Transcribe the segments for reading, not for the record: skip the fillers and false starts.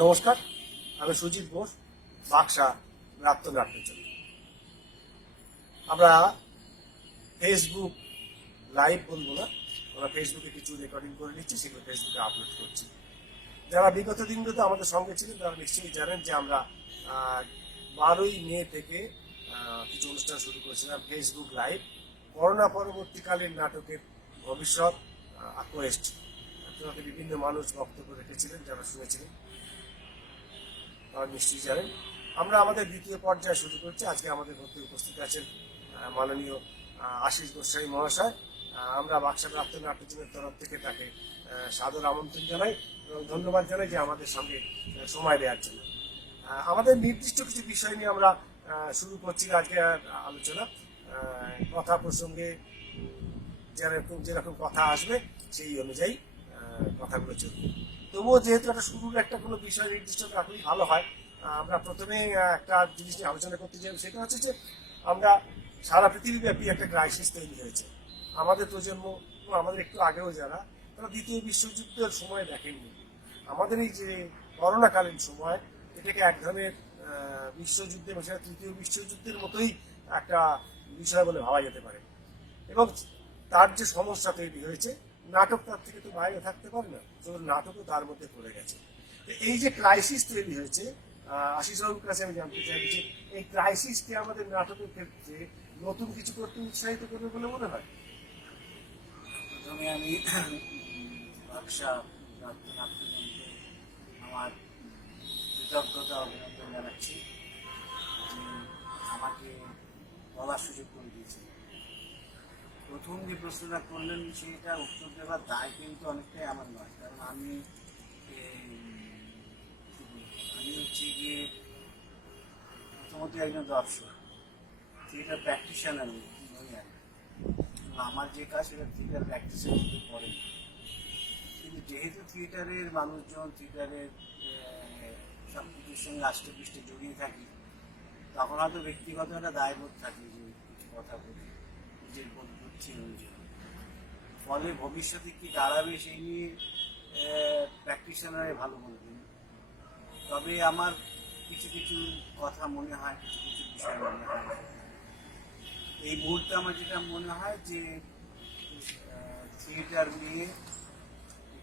নমস্কার, আমি সুজিত ঘোষ, বাক্সা নাট্যচন্দ্র। আমরা ফেসবুক লাইভ বলবো না, আমরা ফেসবুকে কিছু রেকর্ডিং করে নিচ্ছি, সেগুলো ফেসবুকে আপলোড করছি। যারা বিগত দিনগুলোতে আমাদের সঙ্গে ছিলেন তারা নিশ্চয়ই জানেন যে আমরা 12ই মে থেকে কিছু অনুষ্ঠান শুরু করেছিলাম ফেসবুক লাইভ। করোনা পরবর্তীকালীন নাটকের ভবিষ্যৎ কোয়েস্ট, বিভিন্ন মানুষ বক্তব্য রেখেছিলেন, যারা শুনেছিলেন তারা নিশ্চয়ই জানেন। আমরা আমাদের দ্বিতীয় পর্যায়ে শুরু করছি। আজকে আমাদের মধ্যে উপস্থিত আছেন মাননীয় আশিস গোস্বামী মহাশয়। আমরা বাক্সা নাট্যচন্দ্রের তরফ থেকে তাকে সাদর আমন্ত্রণ জানাই এবং ধন্যবাদ জানাই যে আমাদের সঙ্গে সময় দেওয়ার জন্য। আমাদের নির্দিষ্ট কিছু বিষয় নিয়ে আমরা শুরু করছি আজকে আলোচনা। কথা প্রসঙ্গে যেরকম কথা আসবে সেই অনুযায়ী কথাগুলো চলবে। তবুও যেহেতু একটা শুরুর একটা কোনো বিষয় নির্দিষ্ট রাখলেই ভালো হয়, আমরা প্রথমে একটা জিনিস নিয়ে আলোচনা করতে চাই। সেটা হচ্ছে যে আমরা সারা পৃথিবীব্যাপী একটা ক্রাইসিস তৈরি হয়েছে। আমাদের প্রজন্ম, আমাদের একটু আগেও যারা, তারা দ্বিতীয় বিশ্বযুদ্ধের সময় দেখেননি। আমাদের এই যে করোনাকালীন সময়, এটাকে এক ধরনের বিশ্বযুদ্ধের, তৃতীয় বিশ্বযুদ্ধের মতোই একটা বিষয় বলে ভাবা যেতে পারে। এবং তার যে সমস্যা তৈরি হয়েছে, নাটক তার থেকে তো বাইরে থাকতে পারে না, তো নাটকও তার মধ্যে পড়ে গেছে। এই যে ক্রাইসিস তৈরি হয়েছে, আশিস বাবুর কাছে আমি জানতে চাই যে এই ক্রাইসিসকে আমাদের নাটকের ক্ষেত্রে নতুন কিছু করতে উৎসাহিত করবে বলে মনে হয়? প্রথমে আমি বাক্সা নাট্যমন্ত্রী আমার কৃতজ্ঞতা অভিনন্দন জানাচ্ছি যে আমাকে বলার সুযোগ করে দিয়েছে। প্রথম যে প্রশ্নটা করলেন সেটা উত্তর দেওয়ার দায় কিন্তু অনেকটাই আমার নয়, কারণ আমি হচ্ছে গিয়ে প্রথমত একজন দর্শক, থিয়েটার প্র্যাকটিশনার নই আর। আমার যে কাজ সেটা থিয়েটার প্র্যাকটিসের মধ্যে পড়ে। কিন্তু যেহেতু থিয়েটারের মানুষজন থিয়েটারের সব কিছুর সঙ্গে আষ্টপৃষ্টে জড়িয়ে থাকি, তখন হয়তো ব্যক্তিগত একটা দায়বোধ থাকে যে কিছু কথা বলি, নিজের বুদ্ধি অনুযায়ী। ফলে ভবিষ্যতে কি দাঁড়াবে সেই নিয়ে প্র্যাকটিশনারে ভালো বলবেন। তবে আমার কিছু কিছু কথা মনে হয়, কিছু কিছু বিষয় মনে হয়। এই মুহূর্তে আমার যেটা মনে হয় যে থিয়েটার নিয়ে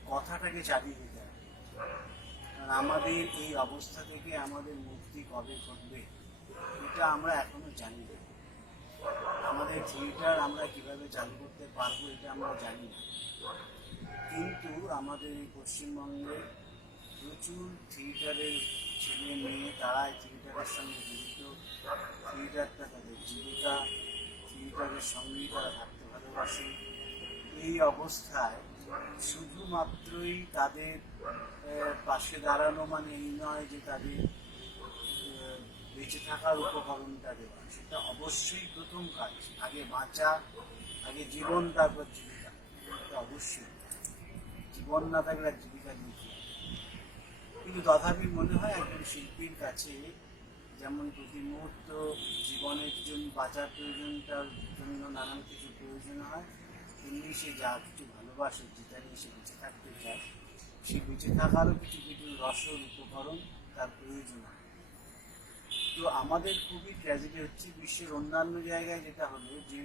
কথাটাকে চালিয়ে যেতে হবে। কারণ আমাদের এই অবস্থা থেকে আমাদের মুক্তি কবে ঘটবে এটা আমরা এখনো জানি না। আমাদের থিয়েটার আমরা কিভাবে চালু করতে পারবো এটা আমরা জানি না। কিন্তু আমাদের এই পশ্চিমবঙ্গে প্রচুর থিয়েটারের ছেলে মেয়ে, তারা থিয়েটারের সঙ্গে জড়িত, থিয়েটারটা তাদের জীবিকা, থিয়েটারের সঙ্গেই তারা থাকতে ভালোবাসে। এই অবস্থায় শুধুমাত্রই তাদের পাশে দাঁড়ানো মানে এই নয় যে তাদের বেঁচে থাকার উপকরণটা দেওয়া, সেটা অবশ্যই প্রথম কাজ। আগে বাঁচা, আগে জীবন, তারপর জীবিকা। এটা অবশ্যই, জীবন না থাকলে জীবিকা নিয়ে। কিন্তু তথাপি মনে হয় একজন শিল্পীর কাছে যেমন প্রতি মুহূর্ত জীবনের জন্য বাঁচার প্রয়োজনটার জন্য নানান কিছু প্রয়োজন হয়, তেমনি সে যা কিছু ভালোবাসে, যেটা নিয়ে সে বেঁচে থাকতে চায়, সে বেঁচে থাকারও কিছু কিছু রসর উপকরণ তার প্রয়োজন হয়। তো আমাদের খুবই ট্র্যাজেডি হচ্ছে বিশ্বের অন্যান্য জায়গায় যেটা হলো যে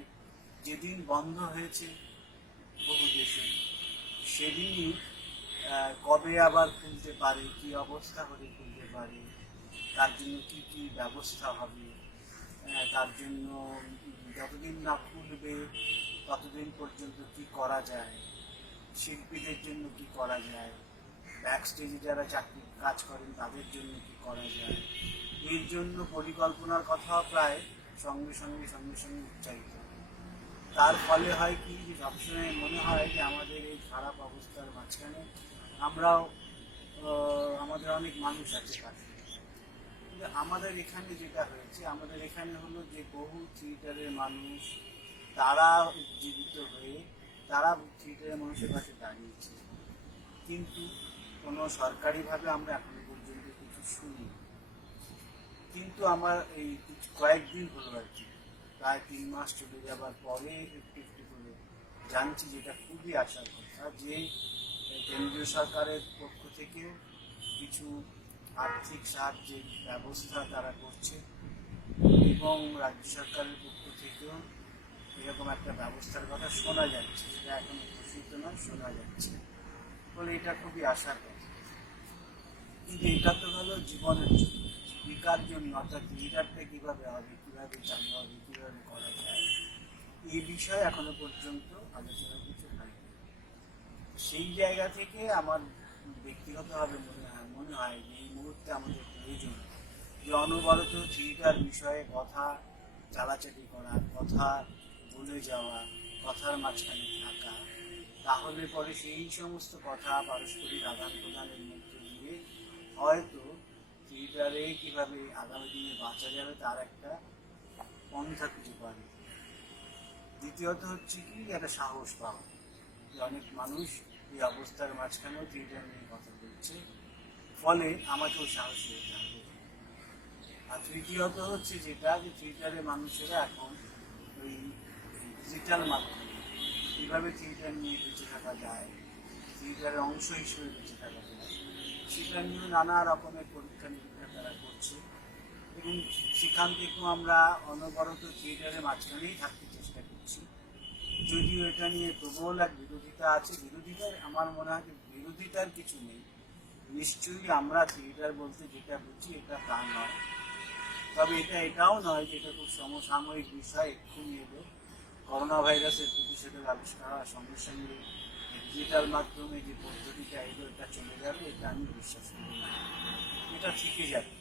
যেদিন বন্ধ হয়েছে বহু দেশে, সেদিনই কবে আবার খুলতে পারে, কি অবস্থা হলে খুলতে পারে, তার জন্য কি কি ব্যবস্থা হবে, তার জন্য যতদিন না খুলবে ততদিন পর্যন্ত কি করা যায়, শিল্পীদের জন্য কি করা যায়, ব্যাক স্টেজে যারা চাকরি কাজ করেন তাদের জন্য কি করা যায়, এর জন্য পরিকল্পনার কথাও প্রায় সঙ্গে সঙ্গে উচ্চারিত। তার ফলে হয় কি, যে সবসময় মনে হয় যে আমাদের এই খারাপ অবস্থার মাঝখানে আমরাও, আমাদের অনেক মানুষ আছে কাছে। কিন্তু আমাদের এখানে যেটা হয়েছে, আমাদের এখানে হলো যে বহু থিয়েটারের মানুষ, তারা উজ্জীবিত হয়ে তারা থিয়েটারের মানুষের পাশে দাঁড়িয়েছে, কিন্তু কোনো সরকারিভাবে আমরা এখনো পর্যন্ত কিছু শুনি। কিন্তু আমার এই কয়েকদিন হলো আর কি, প্রায় 3 মাস চলে যাবার পরে একটু একটু করে জানছি, যেটা খুবই আশার কথা, যে কেন্দ্রীয় সরকারের পক্ষ থেকে কিছু আর্থিক সাহায্যের ব্যবস্থা তারা করছে এবং রাজ্য সরকারের পক্ষ থেকেও এরকম একটা ব্যবস্থার কথা শোনা যাচ্ছে, সেটা এখন ঘোষিত নয়, শোনা যাচ্ছে, ফলে এটা খুবই আশার কথা। কিন্তু এটা তো হলো জীবনের জন্য, জীবিকার জন্য, অর্থাৎ জীবিকাটা কীভাবে হবে, কীভাবে চালু হবে, কীভাবে করা যায়, এই বিষয়ে এখনো পর্যন্ত আলোচনা কিছু হয়নি। সেই জায়গা থেকে আমার ব্যক্তিগতভাবে মনে হয় যে এই মুহূর্তে আমাদের প্রয়োজন যে অনবরত থিয়েটার বিষয়ে কথা চালাচালি করা, কথা বলে যাওয়া, কথার মাঝখানে থাকা, তাহলে পরে সেই সমস্ত কথা পারস্পরিক আদান প্রদানের মধ্যে দিয়ে হয়তো থিয়েটারে কীভাবে আগামী দিনে বাঁচা যাবে তার একটা পন্থা খুঁজে পাওয়া যেতে পারে। দ্বিতীয়ত হচ্ছে কি একটা সাহস পাওয়া, যে অনেক মানুষ এই অবস্থার মাঝখানেও থিয়েটার নিয়ে কথা বলছে, ফলে আমাকেও সাহসী হতে হবে। আর তৃতীয়ত হচ্ছে যেটা, যে থিয়েটারের মানুষেরা এখন ওই ডিজিটাল মাধ্যমে কীভাবে থিয়েটার নিয়ে বেঁচে থাকা যায়, থিয়েটারের অংশ হিসেবে বেঁচে থাকা যায়, সেটা নিয়ে নানা রকমের পরীক্ষা নিরীক্ষা তারা করছে এবং সেখান থেকেও আমরা অনবরত থিয়েটারের মাঝখানেই থাকতে চেষ্টা করছি। যদিও এটা নিয়ে প্রবল এক বিরোধিতা আছে, বিরোধিতার আমার মনে হয় যে বিরোধিতার কিছু নেই, নিশ্চয়ই আমরা থিয়েটার বলতে যেটা বুঝি এটা তা নয়, তবে এটাও নয় যে এটা খুব সমসাময়িক বিষয়, এক্ষুনি এলো করোনা ভাইরাসের প্রতিষেধক আবিষ্কার হওয়ার সঙ্গে সঙ্গে ডিজিটাল মাধ্যমে যে পদ্ধতিটা এলো এটা চলে যাবে, এটা আমি বিশ্বাস করি না। এটা থেকে যাবে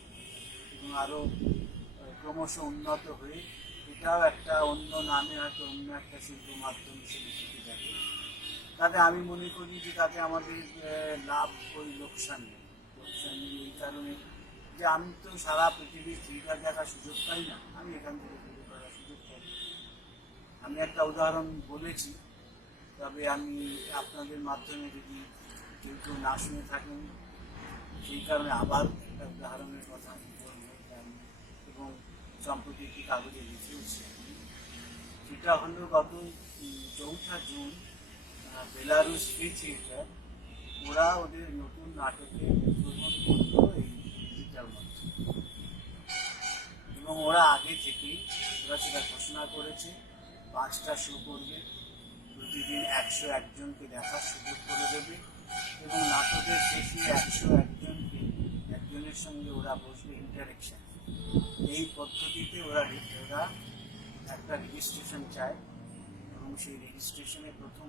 এবং আরও ক্রমশ উন্নত হয়ে এটাও একটা অন্য নামে হয়তো অন্য একটা শিল্প মাধ্যম হিসেবে থেকে যাবে। তাতে আমি মনে করি যে তাতে আমাদের লাভ ওই লোকসান নেই। এই কারণে যে আমি তো সারা পৃথিবীর থিয়েটার দেখার সুযোগ পাই না, আমি এখান থেকে তৈরি করার সুযোগ পাই। আমি একটা উদাহরণ বলেছি, তবে আমি আপনাদের মাধ্যমে যদি কেউ কেউ না শুনে থাকেন সেই কারণে আবার একটা উদাহরণের কথা আমি বলবো, এবং সম্প্রতি একটি কাগজে লিখেওছি। সেটা হলো গত 4 জুন বেলারুস ফ্রি থিয়েটার ওরা ওদের নতুন নাটকে উদ্বোধন করলো এই ডিজিটাল মাধ্যমে, এবং ওরা আগে থেকেই ওরা সেটা ঘোষণা করেছে 5টা শো করবে, প্রতিদিন 101 জনকে দেখার সুযোগ করে দেবে এবং নাটকের শেষে 101 জনকে একজনের সঙ্গে ওরা বসবে ইন্টারেকশন। এই পদ্ধতিতে ওরা একটা রেজিস্ট্রেশন চায় এবং সেই রেজিস্ট্রেশনে প্রথম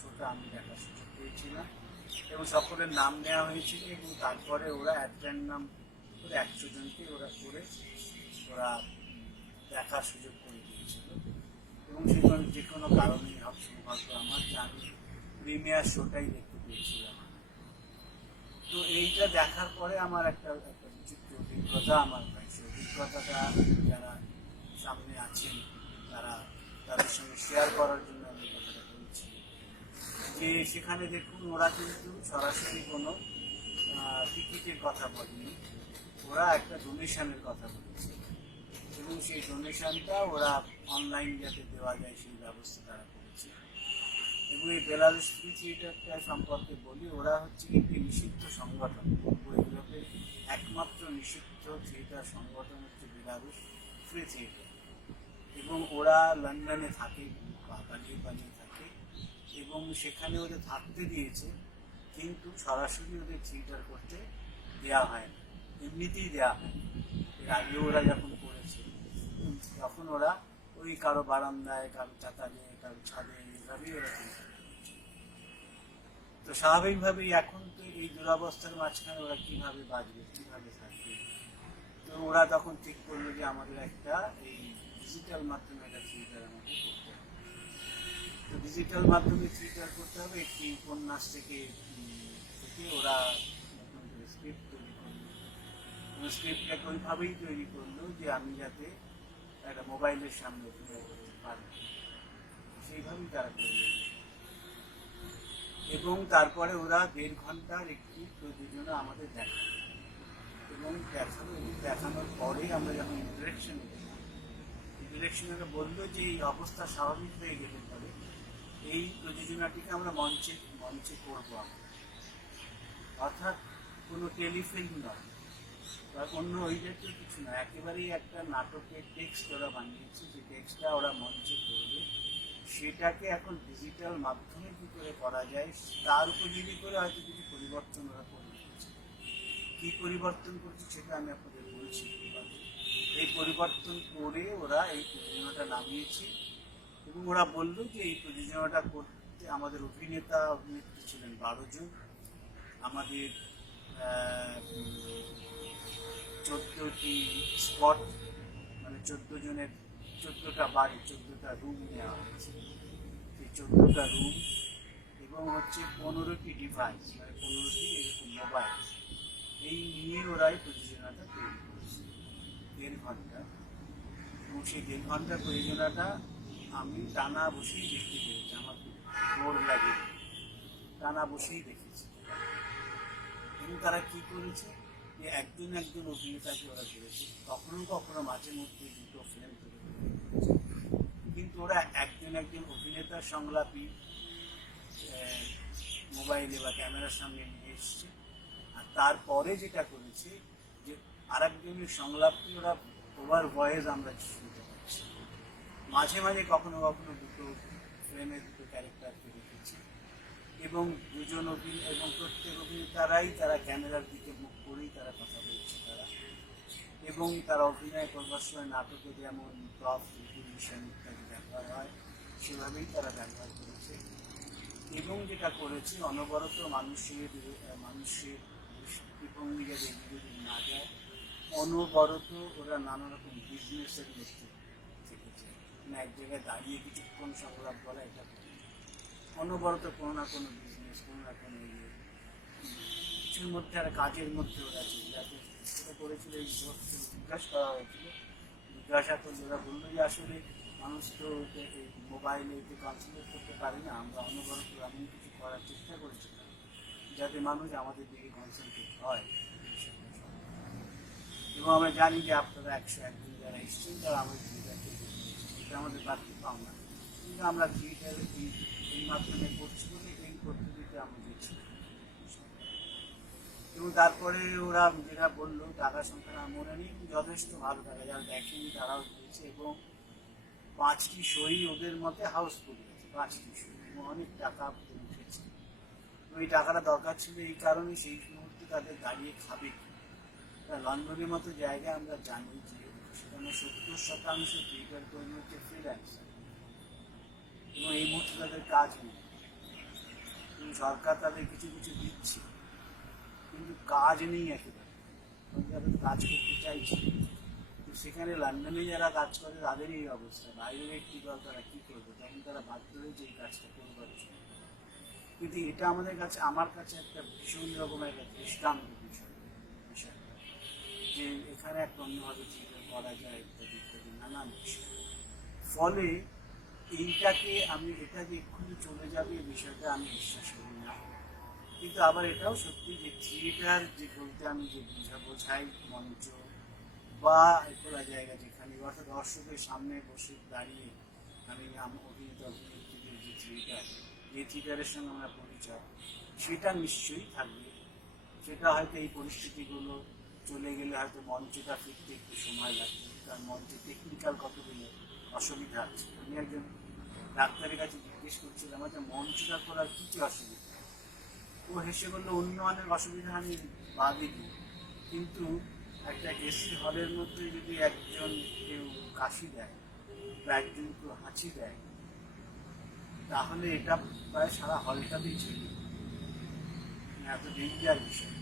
শোটা আমি দেখার সুযোগ পেয়েছিলাম এবং সকলের নাম নেওয়া হয়েছিল এবং তারপরে ওরা নাম করে 100 জনকে ওরা দেখার সুযোগ করে দিয়েছিল এবং সেখানে যে কোনো কারণেই হোক সৌভাগ্য আমার যে আমি প্রিমিয়ার শোটাই দেখতে পেয়েছিলাম। তো এইটা দেখার পরে আমার একটা বিচিত্র অভিজ্ঞতা আমার হয়েছে। অভিজ্ঞতাটা যারা সামনে আছেন তাদের সঙ্গে শেয়ার করার জন্য আমি কথাটা বলছি, যে সেখানে দেখুন ওরা কিন্তু সরাসরি কোনো টিকিটের কথা বলেনি, ওরা একটা ডোনেশনের কথা বলেছে এবং সেই ডোনেশনটা ওরা অনলাইন যাতে দেওয়া যায় সেই ব্যবস্থা তারা করেছে। এবং এই বেলারুস ফ্রি থিয়েটারটা সম্পর্কে বলি, ওরা হচ্ছে একটি নিষিদ্ধ সংগঠন, ইউরোপের একমাত্র নিষিদ্ধ থিয়েটার সংগঠন হচ্ছে বেলারুস ফ্রি থিয়েটার এবং ওরা লন্ডনে থাকে, পালিয়ে থাকে এবং সেখানে ওদের থাকতে দিয়েছে, কিন্তু সরাসরি ওদের থিয়েটার করতে দেওয়া হয় না, এমনিতেই দেওয়া হয়। এর আগে ওরা যখন করেছে তখন ওরা ওই কারো বারান্দায়, কারো চাতালে, কারো ছাদে, এইভাবেই ওরা থিয়েটার করছে। তো স্বাভাবিকভাবেই এখন তো এই দুরবস্থার মাঝখানে ওরা কীভাবে বাঁচবে, কীভাবে থাকবে, তো ওরা তখন ঠিক করলো যে আমাদের একটা এই ডিজিটাল মাধ্যমে একটা থিয়েটার আমাদের করতে হবে। তো ডিজিটাল মাধ্যমে থিয়েটার করতে হবে, একটি উপন্যাস থেকে ওরা নতুন করে স্ক্রিপ্ট তৈরি করলো এবং স্ক্রিপ্টটাকে ওইভাবেই তৈরি করলো যে আমি যাতে একটা মোবাইলের সামনে অভিনয় করতে পারি, সেইভাবেই তারা করলো। এবং তারপরে ওরা 1.5 ঘন্টার একটি প্রযোজনা আমাদের দেখালো এবং দেখানোর পরে আমরা যখন ইন্টারেকশনে বললো যে এই অবস্থা স্বাভাবিক হয়ে গেলে পরে এই প্রযোজনাটিকে আমরা মঞ্চে করবো আমরা, অর্থাৎ কোনো টেলিফিল্ম নয়, আর অন্য ওই জাতীয় কিছু না, একেবারেই একটা নাটকের টেক্সট ওরা বানিয়েছে, যে টেক্সটটা ওরা মঞ্চে করবে, সেটাকে এখন ডিজিটাল মাধ্যমে কী করে করা যায় তার উপযোগী করে হয়তো কিছু পরিবর্তন ওরা করে দিয়েছে। কী পরিবর্তন করছে সেটা আমি আপনাদের বলছি। এই পরিবর্তন করে ওরা এই প্রযোজনাটা নামিয়েছে এবং ওরা বললো যে এই প্রযোজনাটা করতে আমাদের অভিনেত্রী ছিলেন 12 জন, আমাদের 14টি স্পট, মানে 14 জনের 14টা বাড়ি, 14টা রুম নেওয়া হয়েছে। এই 14টা রুম এবং হচ্ছে 15টি ডিভাইস, মানে 15টি এরকম মোবাইল, এই নিয়ে ওরাই প্রযোজনাটা তৈরি করেছে 1.5 ঘন্টা। এবং সেই 1.5 ঘন্টার প্রযোজনাটা আমি টানা বসেই দেখতে পেরেছি, আমার খুব বোর লাগে, টানা বসেই দেখেছি। এবং তারা কি করেছে, যে একজন একজন অভিনেতাকে ওরা করেছে, কখনো কখনো মাঝে মধ্যে দুটো ফিল্ম তৈরি করেছে, কিন্তু ওরা একজন একজন অভিনেতার সংলাপই মোবাইলে বা ক্যামেরার সামনে নিয়ে এসছে। আর তারপরে যেটা করেছে যে আরেকজনের সংলাপকে ওরা ওভার ভয়েস আমরা শুনতে পাচ্ছি। মাঝে মাঝে কখনো কখনো দুটো ফ্রেমে দুটো ক্যারেক্টারকে রেখেছে এবং দুজন এবং প্রত্যেক অভিনেতারাই তারা ক্যামেরার দিকে মুখ করেই তারা কথা বলছে তারা, এবং তারা অভিনয় করবার সময় নাটকে যেমন টপ রিভিশন ইত্যাদি ব্যবহার হয় সেভাবেই তারা ব্যবহার করেছে। এবং যেটা করেছে, অনবরত মানুষের দৃষ্টিভঙ্গি যাতে এদিকে না যায়, অনবরত ওরা নানা রকম বিজনেসের মধ্যে থেকেছে। মানে এক জায়গায় দাঁড়িয়ে কিছুক্ষণ সংলাপ বলা, এটা অনবরত কোনো না কোনো বিজনেস, কোনো না কোনো কিছুর মধ্যে আর কাজের মধ্যে ওরা ছিল। যাতে সেটা করেছিল, এই জিজ্ঞাসা করা হয়েছিল, জিজ্ঞাসা করলে ওরা বললো যে আসলে মানুষ তো মোবাইলে কনসেন্ট্রেট করতে পারে না, আমরা অনবরত এমন কিছু করার চেষ্টা করেছিলাম যাতে মানুষ আমাদের দিকে কনসেন্ট্রেট হয়। এবং আমরা জানি যে আপনারা 101 জন যারা এসছেন তারা আমাদের থিয়েটারকে এটা আমাদের বাড়তি পাওনা, কিন্তু আমরা থিয়েটারে এই মাধ্যমে করছি বলে এই পদ্ধতিতে আমরা দিচ্ছি। এবং তারপরে ওরা যেটা বললো, টাকা সংখ্যা মনে নেই, যথেষ্ট ভালো টাকা, যারা দেখেনি তারাও দিয়েছে। এবং 5টি শোই ওদের মতে হাউসফুল হয়েছে, 5টি শো, এবং অনেক টাকা উঠেছে। ওই টাকাটা দরকার ছিল এই কারণে, সেই মুহূর্তে তাদের দাঁড়িয়ে খাবে কি। লন্ডনের মতো জায়গায় আমরা জানি যে সেখানে 70% থিয়েটার কর্মী হচ্ছে ফ্রিল্যান্সার, এবং এই মুহূর্তে তাদের কাজ নেই। এবং সরকার তাদের কিছু কিছু দিচ্ছে, কিন্তু কাজ নেই একেবারে, তাদের কাজ করতে চাইছে। তো সেখানে লন্ডনে যারা কাজ করে তাদের এই অবস্থা, বাইরের একটি দল তারা কী করবে, তখন তারা বাধ্য হয়েছে এই কাজটা করবার জন্য। কিন্তু এটা আমাদের কাছে, আমার কাছে একটা ভীষণ রকমের একটা দৃষ্টান্ত বিষয়, যে এখানে একটা অন্যভাবে চিন্তা করা যায় ইত্যাদি ইত্যাদি নানান বিষয়। ফলে এইটাকে আমি, এটা যে এক্ষুনি চলে যাবে এই বিষয়টা আমি বিশ্বাস করি না। কিন্তু আবার এটাও সত্যি যে থিয়েটার যে বলতে আমি যে বোঝাই মঞ্চ বা খোলা জায়গা, যেখানে অর্থাৎ দর্শকের সামনে বসে দাঁড়িয়ে আমি অভিনেত্রীদের যে থিয়েটার, যে থিয়েটারের সঙ্গে আমরা পরিচয়, সেটা নিশ্চয়ই থাকবে। সেটা হয়তো এই পরিস্থিতিগুলো চলে গেলে হয়তো মঞ্চটা ফিরতে একটু সময় লাগবে, কারণ মঞ্চে টেকনিক্যাল কতগুলো অসুবিধা আছে। আমি একজন ডাক্তারের কাছে জিজ্ঞেস করছিলাম যে মঞ্চটা করার কী কী অসুবিধা, ও হেসে বললো অন্য অনেক অসুবিধা আমি বাদই দিই, কিন্তু একটা এসি হলের মধ্যে যদি একজন কেউ কাশি দেয় বা একজন কেউ হাঁচি দেয়, তাহলে এটা প্রায় সারা হলটাতেই ছড়িয়ে, এত ডেঞ্জার বিষয়,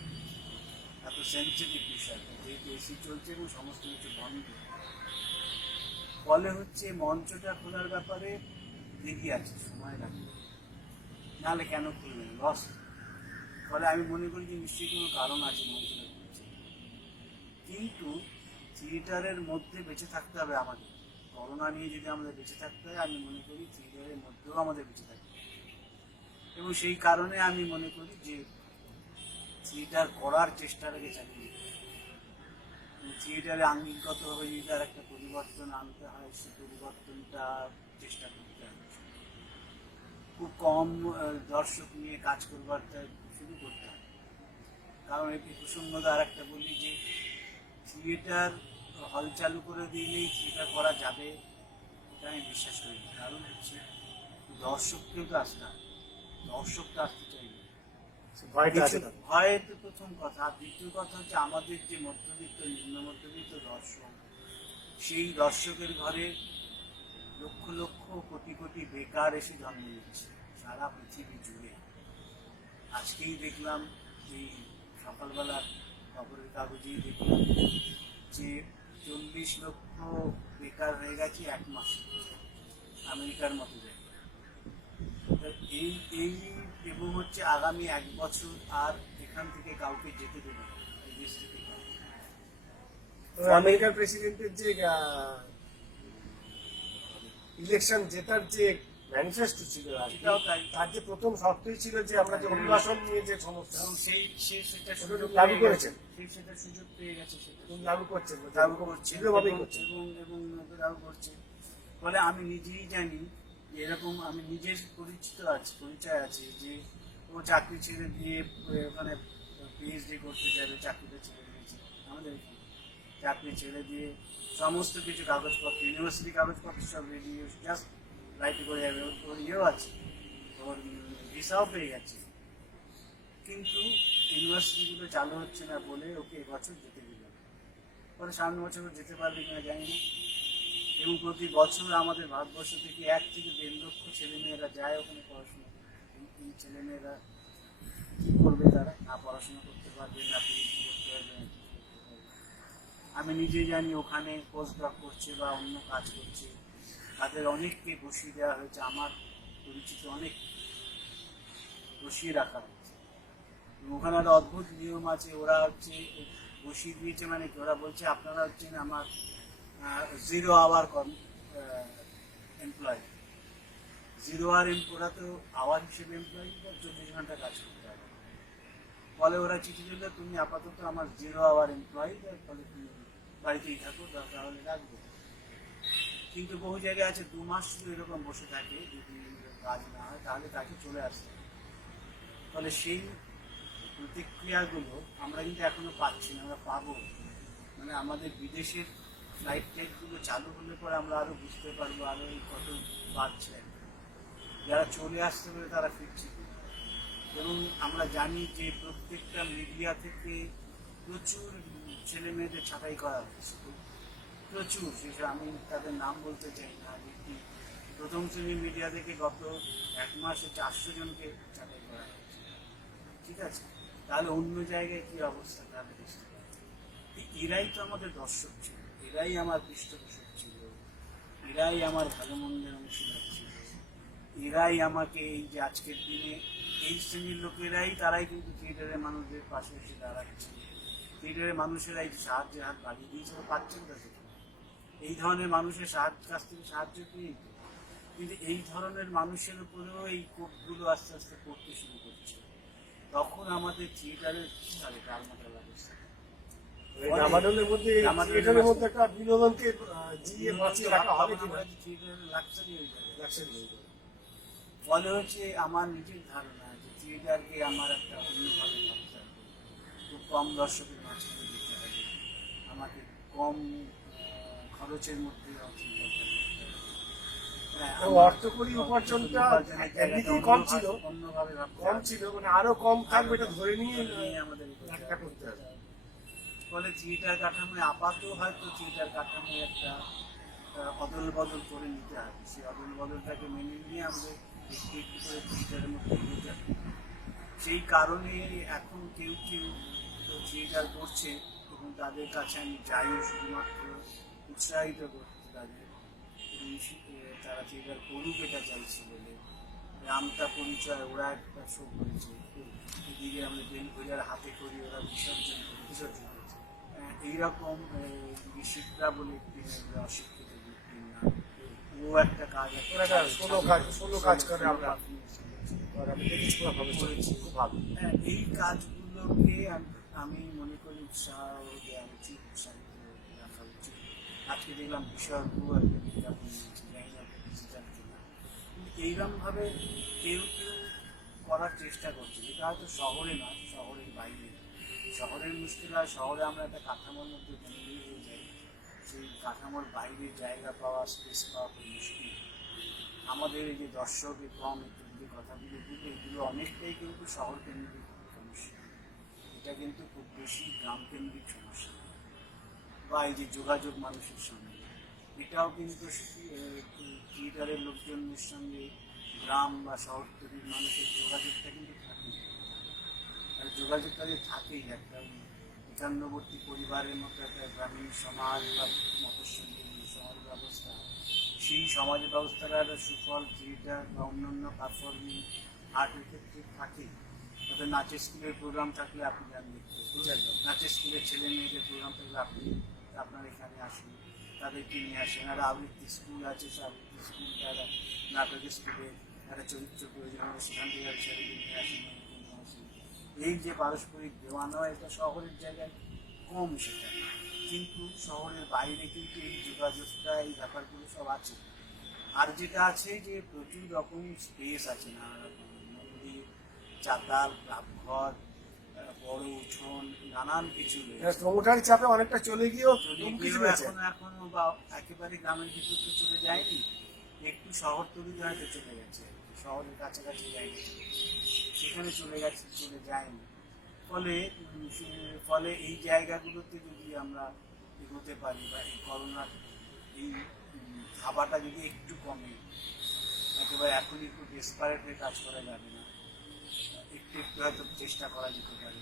এত সেন্সিটিভ বিষয়, যেহেতু এসি চলছে এবং সমস্ত কিছু বন্ধ। ফলে হচ্ছে মঞ্চটা খোলার ব্যাপারে দেরি আছে, সময় লাগবে, নাহলে কেন খুলবেন, লস। ফলে আমি মনে করি যে নিশ্চয়ই কোনো কারণ আছে মঞ্চটা খুলছে। কিন্তু থিয়েটারের মধ্যে বেঁচে থাকতে হবে আমাদের, করোনা নিয়ে যদি আমাদের বেঁচে থাকতে হয়, আমি মনে করি থিয়েটারের মধ্যেও আমাদের বেঁচে থাকতে হবে। এবং সেই কারণে আমি মনে করি যে থিয়েটার করার চেষ্টাটাকে চালিয়ে যেতে হবে। থিয়েটারে আঙ্গিকগতভাবে যদি তার একটা পরিবর্তন আনতে হয়, সেই পরিবর্তনটা চেষ্টা করতে হবে। খুব কম দর্শক নিয়ে কাজ করবার শুরু করতে হবে। কারণ এই প্রসঙ্গটা আর একটা বলি যে থিয়েটার হল চালু করে দিলেই থিয়েটার করা যাবে এটা আমি বিশ্বাস করি না। কারণ হচ্ছে দর্শককেও তো আসতে হবে, দর্শক তো আসতে চাইবে। ভয়টা আছে তাদের। ভয় তো প্রথম কথা, আর দ্বিতীয় কথা হচ্ছে আমাদের যে মধ্যবিত্ত নিম্ন মধ্যবিত্ত দর্শক, সেই দর্শকের ঘরে লক্ষ লক্ষ কোটি কোটি বেকার এসে জন্ম নিচ্ছে সারা পৃথিবী জুড়ে। আজকেই দেখলাম এই সকালবেলা খবরের কাগজেই দেখলাম যে 40 লক্ষ বেকার হয়ে গেছে 1 মাসে আমেরিকার মতো জায়গায়। তা এই এবং হচ্ছে আগামী 1 বছর আর এখান থেকে কাউকে যেতে দেবে না, এই দেশ থেকে কাউকে। আমেরিকার প্রেসিডেন্টের যে ইলেকশন জেতার যে ম্যানিফেস্টো ছিল আর কি, এটাও তাই। তার যে প্রথম শর্তই ছিল যে আমরা যে অভিবাসন নিয়ে যে সমস্যা এবং সে সেটা ওটা সুযোগ লাগু পেয়ে করেছেন। গেছে। সে সেটা সুযোগ পেয়ে গেছে, সেটা তুমি লাগু করছেন লাগু করছে দৃঢ়ভাবেই এবং করছেন। এবং লাগু করছে। ফলে আমি নিজেই জানি যে এরকম আমি নিজের পরিচয় আছে যে ও চাকরি ছেড়ে দিয়ে ওখানে পিএইচডি করতে যাবে, চাকরিটা ছেড়ে দিয়েছে আমাদের এখানে। চাকরি ছেড়ে দিয়ে সমস্ত কিছু কাগজপত্র, ইউনিভার্সিটি কাগজপত্র সব রেডি, জাস্ট রাইট করে যাবে। ওর ইয়েও আছে, ওর ভিসাও পেয়ে গেছে, কিন্তু ইউনিভার্সিটিগুলো চালু হচ্ছে না বলে ওকে এবছর যেতে দিল। পরে সামনে বছর ও যেতে পারবে কিনা জানি না। এবং প্রতি বছর আমাদের ভারতবর্ষ থেকে 1 থেকে 1.5 লক্ষ ছেলেমেয়েরা যায় ওখানে পড়াশোনা করতে। এই ছেলেমেয়েরা কী করবে? তারা না পড়াশোনা করতে পারবে, না পিএইচডি করতে পারবে, না কিছু করতে পারবে। আমি নিজেই জানি ওখানে পোস্ট ডক করছে বা অন্য কাজ করছে, তাদের অনেককে বসিয়ে দেওয়া হয়েছে। আমার পরিচিত অনেক বসিয়ে রাখা হয়েছে। ওখানে একটা অদ্ভুত নিয়ম আছে, ওরা হচ্ছে বসিয়ে দিয়েছে মানে কি, ওরা বলছে আপনারা হচ্ছেন আমার 0 আওয়ার এমপ্লয়। 0 আওয়ার ওরা তো আওয়ার হিসেবে এমপ্লয়, 24 ঘন্টা কাজ করতে হবে। ফলে ওরা চিঠি দিলে তুমি আপাতত আমার 0 আওয়ার এমপ্লয়, ফলে তুমি বাড়িতেই থাকো, দরকার হলে রাখবো। কিন্তু বহু জায়গায় আছে 2 মাস শুধু এরকম বসে থাকে, যদি কাজ না হয় তাহলে তাকে চলে আসতে হবে। ফলে সেই প্রতিক্রিয়াগুলো আমরা কিন্তু এখনো পাচ্ছি না, আমরা পাবো। মানে আমাদের বিদেশের ফ্লাইট টাইটগুলো চালু হলে পরে আমরা আরো বুঝতে পারবো আরো কত বাড়ছে। যারা চলে আসতে পারে তারা ফিরছে। এবং আমরা জানি যে প্রত্যেকটা মিডিয়া থেকে প্রচুর ছেলে মেয়েদের ছাঁটাই করা হচ্ছে, প্রচুর। সেসব আমি তাদের নাম বলতে চাই না। প্রথম শ্রেণীর মিডিয়া থেকে গত 1 মাসে 400 জনকে ছাঁটাই করা হয়েছে। ঠিক আছে, তাহলে অন্য জায়গায় কি অবস্থা তাহলে বুঝতে পারবে। এরাই তো আমাদের দর্শক ছিল, এরাই আমার পৃষ্ঠপোষক ছিল, এরাই আমার ভালো মন্দের অংশীদার ছিল, এরাই আমাকে এই যে আজকের দিনে এই শ্রেণীর লোকেরাই, তারাই কিন্তু থিয়েটারের মানুষদের পাশে এসে দাঁড়াচ্ছে। থিয়েটারের মানুষেরাই সাহায্যের হাত বাড়িয়ে দিয়েছে, পাচ্ছেন তাদের। এই ধরনের মানুষের কাছ থেকে সাহায্য পেয়ে, কিন্তু এই ধরনের মানুষের উপরেও এই কোপগুলো আস্তে আস্তে পড়তে শুরু করছে। তখন আমাদের থিয়েটারের টালমাটাল অবস্থা। আমাদের মধ্যে থিয়েটারের মধ্যে একটা বিনোদনকে জিয়ে বাঁচিয়ে রাখা হবে কিনা, থিয়েটারের লাক্সারি হয়ে যাবে। লাক্সারি হয়ে যাবে। ফলে হচ্ছে আমার নিজের ধারণা যে থিয়েটারকে আমার একটা অন্যভাবে ভাবতে হবে, খুব কম দর্শকের মাঝখানে দিতে হবে, আমাকে কম খরচের মধ্যে থিয়েটারটা করতে হবে। অর্থকরী উপার্জনটা এমনিতেই কম ছিল, অন্যভাবে কম ছিল, মানে আরো কম থাকবে এটা ধরে নিয়ে আমাদের একটা করতে হবে। ফলে থিয়েটার কাঠামোয় আপাতত হয়তো থিয়েটার কাঠামোয় একটা অদল বদল করে নিতে হবে। সেই অদল বদলটাকে মেনে নিয়ে আমাদের একটু একটু করে থিয়েটারের মধ্যে নিতে হবে। সেই কারণে এখন কেউ কেউ থিয়েটার করছে এবং তাদের কাছে আমি যাইও শুধুমাত্র উৎসাহিত করতে তাদের, তারা থিয়েটার করুক এটা চাইছি বলে। রামতা পরিচয় ওরা একটা শো করেছে, এদিকে আমাদের বেলঘরিয়ার হাতে করি ওরা বিসর্জন করেছে। এইরকম শিক্ষা বলে একটি অশিক্ষিত ব্যক্তি না, ও একটা কাজ ষোলো কাজ করে আমরা করেছি, খুব ভালো। এই কাজগুলোকে আমি মনে করি উৎসাহ দেওয়া উচিত, উৎসাহিত রাখা উচিত। আজকে দেখলাম বিষয়বু একটা বিজ্ঞাপন নিয়েছে, জানি না ডিজিটাল কিনা, কিন্তু এইরকমভাবে কেউ কেউ করার চেষ্টা করছে, যেটা হয়তো শহরে না, শহরের বাইরে। শহরের মুশকিল হয়, শহরে আমরা একটা কাঠামোর মধ্যে বন্দী হয়ে যাই, সেই কাঠামোর বাইরে জায়গা পাওয়া, স্পেস পাওয়া খুব মুশকিল। আমাদের এই যে দর্শকের কম যে কথাগুলো দিলে, এগুলো অনেকটাই কিন্তু শহর কেন্দ্রিক সমস্যা, এটা কিন্তু খুব বেশি গ্রাম কেন্দ্রিক সমস্যা। বা এই যে যোগাযোগ মানুষের সঙ্গে, এটাও কিন্তু থিয়েটারের লোকজনের সঙ্গে গ্রাম বা শহরতলির মানুষের যোগাযোগটা কিন্তু থাকে। আর যোগাযোগটা যে থাকেই, একটা একান্নবর্তী পরিবারের মতো একটা গ্রামীণ সমাজ বা মফস্বলী সমাজ ব্যবস্থা, সেই সমাজ ব্যবস্থার একটা সুফল থিয়েটার বা অন্যান্য পারফর্মিং আর্টের ক্ষেত্রে থাকে। তাদের নাচের স্কুলের প্রোগ্রাম থাকলে আপনি যান দেখতে, নাচের স্কুলের ছেলে মেয়েদের প্রোগ্রাম থাকলে আপনি আপনার এখানে আসুন, তাদেরকে নিয়ে আসেন। আর আবৃত্তি স্কুল আছে, সে আবৃত্তি স্কুল, তারা নাটকের স্কুলে একটা চরিত্র প্রয়োজন হলে সেখান থেকে ছেলেকে নিয়ে আসেন, আসেন। এই যে পারস্পরিক দেওয়া নেওয়া, এটা শহরের জায়গায় কম সেটা, কিন্তু শহরের বাইরে কিন্তু এই যোগাযোগটা, এই ব্যাপারগুলো সব আছে। আর যেটা আছে যে প্রচুর রকম স্পেস আছে, নানা রকম মন্দির, চাতাল, ক্লাবঘর, বড় উঠোন, নানান কিছু প্রমোটার চাপে অনেকটা চলে গিয়েও কিছু এখনো বা একেবারে গ্রামের ভিতর তো চলে যায়নি, একটু শহর তৈরি হয়তো চলে গেছে, শহরের কাছাকাছি যায়নি, সেখানে চলে গেছে, চলে যায়নি। ফলে এই জায়গাগুলোতে যদি আমরা এগোতে পারি, বা এই করোনার এই ধাবাটা যদি একটু কমে, একেবারে এখনই একটু ডেসপারেট হয়ে কাজ করা যাবে না, একটু একটু হয়তো চেষ্টা করা যেতে পারে,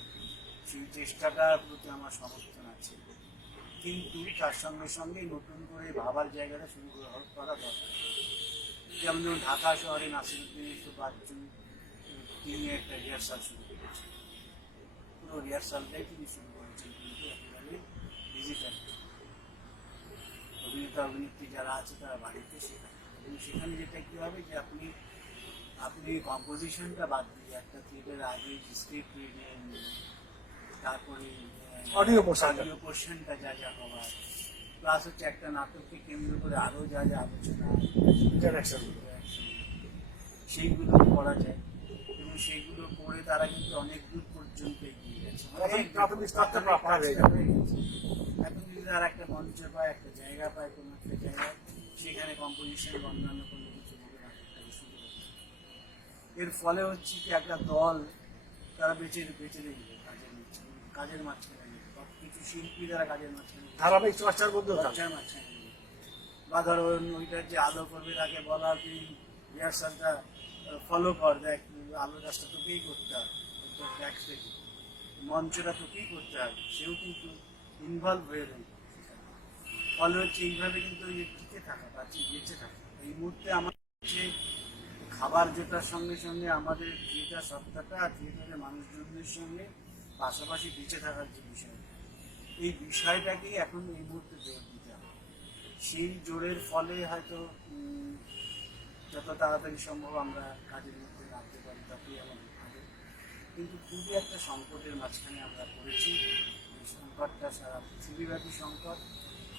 সেই চেষ্টাটার প্রতি আমার সমর্থন আছে। কিন্তু তার সঙ্গে সঙ্গে নতুন করে ভাবার জায়গাটা শুরু করা দরকার। যেমন ধরুন ঢাকা শহরে নাসিরুদ্দিন বাচ্চু, তিনি একটা রিহার্সাল শুরু করেছেন, পুরো রিহার্সালটাই তিনি শুরু করেছেন, কিন্তু একেবারে ডিজিটাল। অভিনেতা অভিনেত্রী যারা আছে তারা বাড়িতে শেখায়, এবং সেখানে যেটা কী হবে যে আপনি কম্পোজিশনটা বাদ দিয়ে একটা থিয়েটার আগে স্ক্রিপ্ট রিডিং, তারপরে অডিও পোর্শনটা যা যা হওয়ার, প্লাস হচ্ছে একটা নাটককে কেন্দ্র করে আরও যা যা আলোচনা, সেইগুলো করা যায়, এবং সেইগুলো করে তারা কিন্তু অনেক দূর পর্যন্ত এগিয়ে গেছে। এখন যদি তারা একটা মঞ্চ পায়, একটা জায়গা পায়, কোনো একটা জায়গায়, সেখানে কম্পোজিশন বা অন্যান্য কোনো কিছু করে নাটকটাকে শুরু করছে। এর ফলে হচ্ছে কি একটা দল তারা বেঁচে দেখবে কাজের মাঝখানে, কিছু শিল্পী তারা কাজের মাঝখানে, ধারাবাহিক চর্চার মধ্যে মাঝখানে, বা ধরো ওইটার যে আলো করবে তাকে বলা, তুই রিহার্সালটা ফলো কর, দেখ আলো গাছটা তোকেই করতে হবে, মঞ্চটা তোকেই করতে হবে, সেও কিন্তু ইনভলভ হয়ে রয়েছে। ফলে হচ্ছে এইভাবে কিন্তু টিকে থাকা, বেঁচে থাকা। এই মুহূর্তে আমার হচ্ছে খাবার জোটার সঙ্গে সঙ্গে আমাদের থিয়েটার সত্তাটা, থিয়েটারের মানুষজনদের সঙ্গে পাশাপাশি বেঁচে থাকার যে বিষয়, এই বিষয়টাকেই এখন এই মুহূর্তে জোর দিতে হবে। সেই জোরের ফলে হয়তো যত তাড়াতাড়ি সম্ভব আমরা কাজের মধ্যে নামতে পারি, তাতেই আমাদের ভালো। কিন্তু খুবই একটা সংকটের মাঝখানে আমরা পড়েছি। এই সংকটটা সারা পৃথিবীব্যাপী সংকট,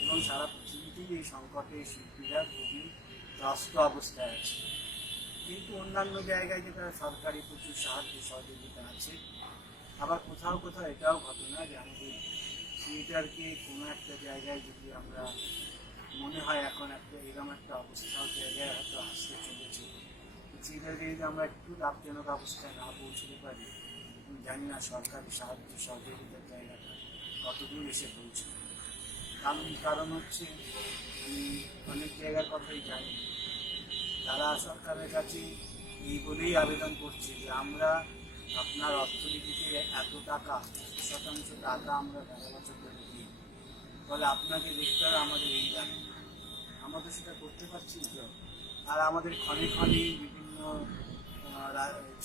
এবং সারা পৃথিবীতেই এই সংকটে শিল্পীরা খুবই ত্রস্ত অবস্থায় আছে। কিন্তু অন্যান্য জায়গায় যেটা সরকারি প্রচুর সাহায্য সহযোগিতা আছে, আবার কোথাও কোথাও এটাও ঘটনা যে আমাদের থিয়েটারকে কোনো একটা জায়গায় যদি আমরা মনে হয় এখন একটা এরকম একটা অবস্থাও জায়গায় হয়তো আসতে চলেছে, থিয়েটারকে যদি আমরা একটু লাভজনক অবস্থায় না পৌঁছতে পারি, আমি জানি না সরকারি সাহায্য সহযোগিতার জায়গাটা কতদূর এসে পৌঁছবে। কারণ হচ্ছে অনেক জায়গার কথাই জানি, তারা সরকারের কাছে এই বলেই আবেদন করছে যে আমরা আপনার অর্থনীতিতে এত টাকা, 100% টাকা আমরা 12 বছর ধরে দিই, ফলে আপনাকে দেখতে হবে আমাদের এই দাবি, আমাদের সেটা করতে পারছি তো। আর আমাদের ক্ষণে ক্ষণে বিভিন্ন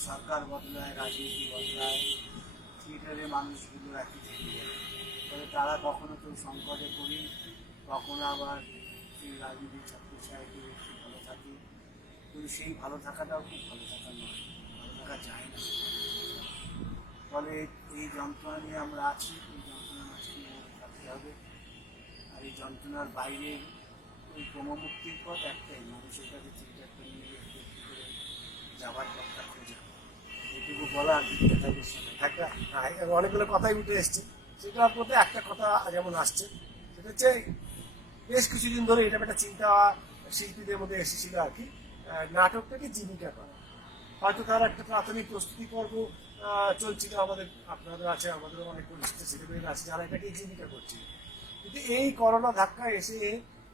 সরকার বদলায়, রাজনীতি বদলায়, থিয়েটারের মানুষগুলো একই থেকে যায়, ফলে তারা কখনো কেউ সংকটে পড়ি, কখনো আবার সেই রাজনীতির ছাত্রছায় একটু ভালো থাকে, কিন্তু সেই ভালো থাকাটাও খুব ভালো থাকা নয়, ভালো থাকা যায় না। ফলে এই যন্ত্রণা নিয়ে আমরা আছি, এই যন্ত্রণার মাঝখানে থাকতে হবে। আর এই যন্ত্রণার বাইরে ওই ক্রমমুক্তির পথ একটাই, মানুষের কাছে থিয়েটারটা নিয়ে একটু করে যাবার পথটা খোঁজা। এটুকু বলা আর দিতে থাকবে শোনা। একটা অনেকগুলো কথাই উঠে এসছে, সেটার মধ্যে একটা কথা যেমন আসছে, সেটা হচ্ছে বেশ কিছুদিন ধরে এটা একটা চিন্তা শিল্পীদের মধ্যে এসেছিল আর কি, নাটকটাকে জীবিকা করা। হয়তো তার একটা প্রাথমিক প্রস্তুতি পর্ব চলছিল, আমাদের আপনাদের আছে, আমাদেরও অনেক পরিচিত ছেলেমেয়েরা আছে যারা এটাকে জীবিকা করছিল। কিন্তু এই করোনা ধাক্কা এসে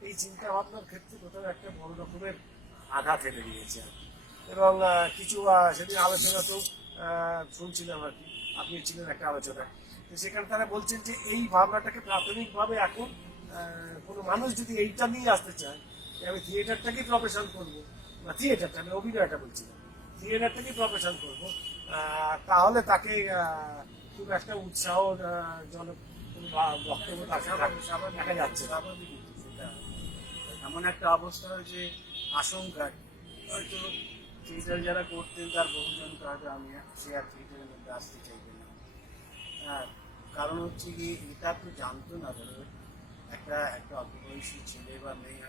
এই চিন্তা ভাবনার ক্ষেত্রে কোথাও একটা বড় রকমের আঘাত এনে দিয়েছে আর কি। এবং কিছু সেদিন আলোচনা তো শুনছিলাম আর কি, আপনি ছিলেন একটা আলোচনায়, তো সেখানে তারা বলছেন যে এই ভাবনাটাকে প্রাথমিকভাবে এখন কোনো মানুষ যদি এইটা নিয়ে আসতে চায় যে আমি থিয়েটারটাকেই প্রফেশন করবো, বা থিয়েটারটা আমি অভিনয়টা বলছি না, থিয়েটারটাকেই প্রফেশন করবো, তাহলে তাকে খুব একটা উৎসাহ জনক কোনো বক্তব্য তার দেখা যাচ্ছে না। স্বাভাবিক সেটা এমন একটা অবস্থা হয়েছে আশঙ্কার, হয়তো থিয়েটার যারা করতেন তার বহুজনকে হয়তো আমি সে আর থিয়েটারের মধ্যে আসতে চাইবে না। হ্যাঁ, কারণ হচ্ছে কি এটা তো জানতো না, ধরো একটা একটা অল্প বয়সী ছেলে বা মেয়ে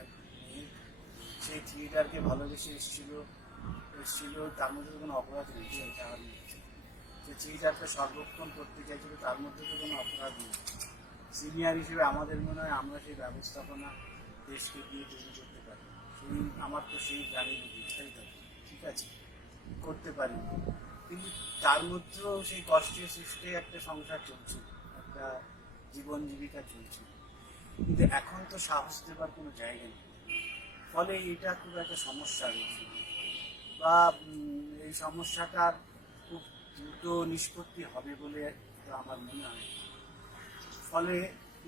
সেই থিয়েটারকে ভালোবেসে এসেছিল, তার মধ্যে তো কোনো অপরাধ নেই, সে থিয়েটারটা সর্বক্ষণ করতে চাইছিল, তার মধ্যে তো কোনো অপরাধ নেই। সিনিয়র হিসেবে আমাদের মনে হয় আমরা সেই ব্যবস্থাপনা দেশকে দিয়ে তৈরি করতে পারি, সেই আমার তো সেই গাড়ির বুঝতেই থাকে, ঠিক আছে, করতে পারি, কিন্তু তার মধ্যেও সেই কষ্টের সৃষ্টি একটা সংসার চলছে, একটা জীবন জীবিকা চলছে, কিন্তু এখন তো সাহস দেবার কোনো জায়গা নেই। ফলে এটা খুব একটা সমস্যা রয়েছে, বা এই সমস্যাটার খুব দ্রুত নিষ্পত্তি হবে বলে তো আমার মনে হয়। ফলে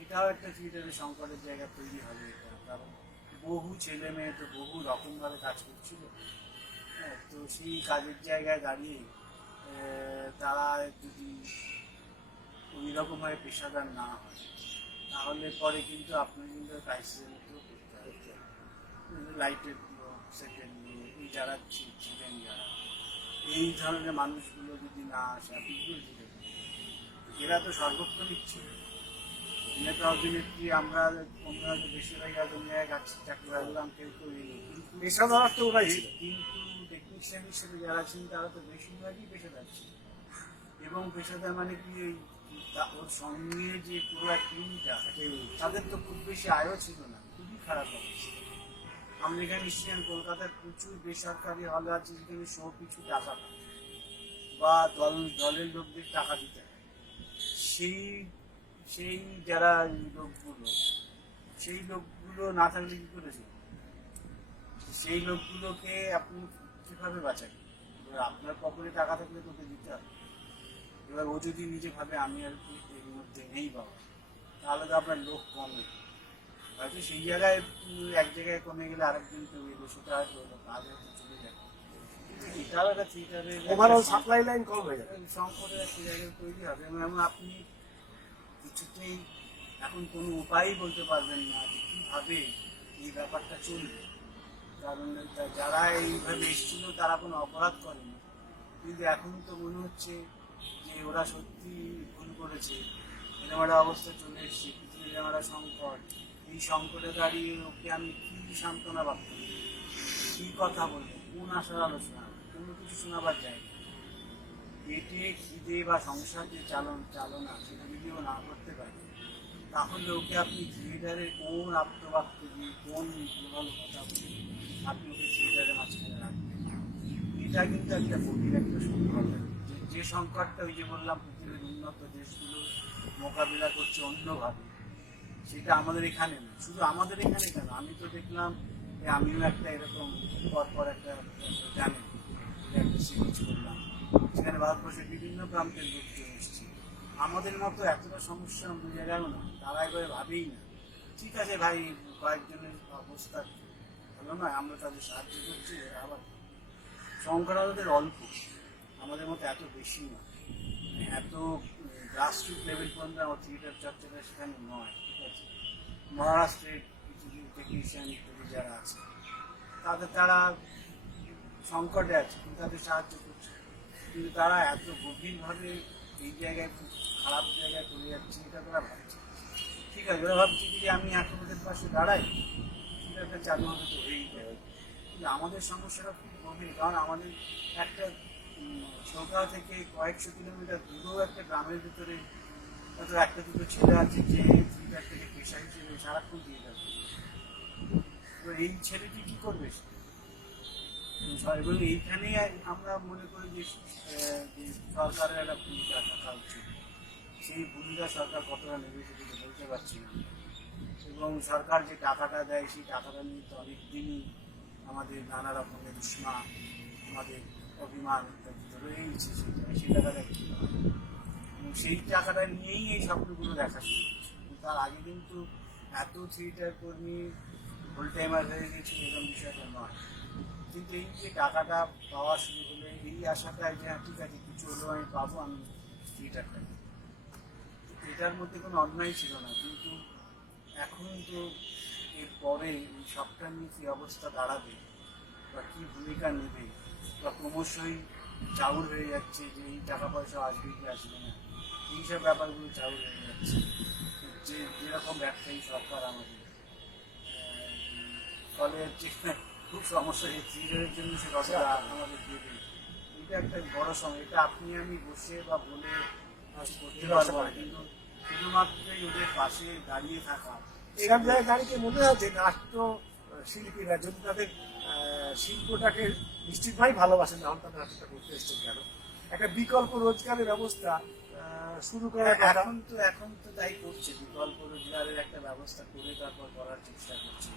এটাও একটা থিয়েটারের সংকটের জায়গা তৈরি হবে এটা, কারণ বহু ছেলে মেয়ে তো বহু রকমভাবে কাজ করছিল, হ্যাঁ, তো সেই কাজের জায়গায় দাঁড়িয়ে তারা যদি ওই রকমভাবে পেশাদার না হয়, তাহলে পরে কিন্তু আপনার কিন্তু ক্রাইসিসের মধ্যেও করতে হবে। লাইটের সেকেন্ড এই যারা ছিলেন, যারা এই ধরনের মানুষগুলো যদি না আসে, আপনি এরা তো সর্বক্ষণিক ছিল অভিনেতা অভিনেত্রী, আমরা অন্য বেশিরভাগ অন্য জায়গায় চাকরি করলাম, কেউ কেউ পেশাদার তো ওরাই ছিল, কিন্তু টেকনিশিয়ান হিসেবে যারা ছিলেন তারা তো বেশিরভাগই পেশাদার ছিল। এবং পেশাদার মানে কি ওর সঙ্গে যে পুরো টিমটা, তাদের তো খুব বেশি আয়ও ছিল না, খুবই খারাপ অবস্থা। আমরা এখানে নিশ্চয়ই কলকাতায় প্রচুর বেসরকারি হল আছে যেখানে শো কিছু টাকা পায় বা দলের লোকদের টাকা দিতে হয়, সেই সেই যারা লোকগুলো না থাকলে কি করেছে, সেই লোকগুলোকে আপনি কিভাবে বাঁচাবেন? এবার আপনার পকেটে টাকা থাকলে তোকে দিতে হবে। এবার ও যদি নিজে ভাবে আমি আর কি এর মধ্যে নেই বাবা, তাহলে তো আপনার লোক কমে, হয়তো সেই জায়গায় এক জায়গায় কমে গেলে আরেকজন কেউ এলো, সেটা হয়তো কাজ হয়তো চলে যাবে, কিন্তু এটাও একটা থিয়েটারের ওভারঅল সাপ্লাই লাইন কম হয়ে যাবে, সংকটের একটা জায়গায় তৈরি হবে। এবং আপনি কিছুতেই এখন কোনো উপায়ই বলতে পারবেন না যে কীভাবে এই ব্যাপারটা চলবে, কারণ যারা এইভাবে এসেছিল তারা কোনো অপরাধ করেনি, কিন্তু এখন তো মনে হচ্ছে যে ওরা সত্যি ভুল করেছে, এরকম একটা অবস্থা চলে এসছে, পৃথিবীর একটা সংকট, এই সংকটে দাঁড়িয়ে ওকে আমি কী সান্ত্বনা ভাবতে, কী কথা বলবো, কোন আশার আলোচনা, কোনো কিছু শোনাবার যায় না। পেটে খিদে বা সংসার যে চালনা সেটা যদি ও না করতে পারে, তাহলে ওকে আপনি থিয়েটারের কোন আত্মবাক্য দিয়ে, কোন প্রবল কথা বলে আপনি ওকে থিয়েটারের মাঝখানে রাখবেন, এটা কিন্তু একটা গভীর একটা সংকট। যে সংকটটা ওই যে বললাম পৃথিবীর উন্নত দেশগুলো মোকাবিলা করছে অন্যভাবে, সেটা আমাদের এখানে না। শুধু আমাদের এখানে কেন, আমি তো দেখলাম আমিও একটা এরকম পরপর একটা জানেন একটা সিরিজ করলাম, সেখানে ভারতবর্ষের বিভিন্ন প্রান্তের লোক চলে এসছে। আমাদের মতো এতটা সমস্যা অন্য জায়গায়ও না, তারা এবারে ভাবেই না, ঠিক আছে ভাই কয়েকজনের অবস্থা ভালো নয়, আমরা তাদের সাহায্য করছি, আবার সংখ্যাটা তাদের অল্প, আমাদের মতো এত বেশি না, এত গ্রাসরুট লেভেল পর্যন্ত আমার থিয়েটার চর্চাটা সেখানে নয়, ঠিক আছে। মহারাষ্ট্রের কিছু টেকনিশিয়ান ইত্যাদি যারা আছে তারা সংকটে আছে, কিন্তু তাদের সাহায্য করছে, কিন্তু তারা এত গভীরভাবে এই জায়গায় খুব খারাপ জায়গায় চলে যাচ্ছে, এটা তারা ভাবছে। ঠিক আছে, ওরা ভাবছে যে আমি এখন ওদের পাশে দাঁড়াই, থিয়েটারটা চালু হবে তো হয়েই যাবে, কিন্তু আমাদের সমস্যাটা খুব গভীর, কারণ আমাদের একটা সরকার থেকে কয়েকশো কিলোমিটার দূরেও একটা গ্রামের ভিতরে হয়তো একটা দুটো ছেলে আছে যে থিয়েটার থেকে পেশা হিসেবে সারাক্ষণ থিয়েটার করে। তো এই ছেলেটি কি করবে সে? এবং এইখানেই আমরা মনে করি যে যে সরকারের একটা ভূমিকা থাকা উচিত। সেই ভূমিকা সরকার কতটা নেবে সেটা বলতে পারছি না। এবং সরকার যে টাকাটা দেয় সেই টাকাটা নিয়ে তো অনেক দিনই আমাদের নানা রকমের উষ্মা, আমাদের অভিমান ইত্যাদি তো রয়েছে। সেই টাকাটা কী হয়? এবং সেই টাকাটা নিয়েই এই স্বপ্নগুলো দেখা শুরু হচ্ছে। তার আগে কিন্তু এত থিয়েটার কর্মী ফুল টাইমার হয়ে গেছে এরকম বিষয়টা নয়। কিন্তু এই যে টাকাটা পাওয়া শুরু হলে এই আশাটায় যে ঠিক আছে কিছু হলেও আমি পাবো, আমি থিয়েটারটা, এটার মধ্যে কোনো অন্যায় ছিল না। কিন্তু এখন তো এরপরে এই সবটা নিয়ে কী অবস্থা দাঁড়াবে বা কী ভূমিকা নেবে বা ক্রমশই চাউর হয়ে যাচ্ছে যে এই টাকা পয়সা আসবে কি আসবে না, এইসব ব্যাপারগুলো চাউর হয়ে যাচ্ছে। যে যেরকম ব্যবসায়ী সরকার আমাদের, ফলে হচ্ছে খুব সমস্যা হচ্ছে থিয়েটারের জন্য সে কতটা আমাদের দেবে, এটা একটা বড় সময়। এটা আপনি আমি বসে বা বলে করতে পারবো না, কিন্তু শুধুমাত্রই ওদের পাশে দাঁড়িয়ে থাকা। এখান থেকে গাড়িকে মনে হয় যে নাট্য শিল্পীরা যদি তাদের শিল্পটাকে নিশ্চিতভাবেই ভালোবাসেন, না তারা নাটকটা করতে এসছেন কেন? একটা বিকল্প রোজগারের ব্যবস্থা শুরু করার কথা। এখন তো তাই করছে, বিকল্প রোজগারের একটা ব্যবস্থা করে তারপর করার চেষ্টা করছে।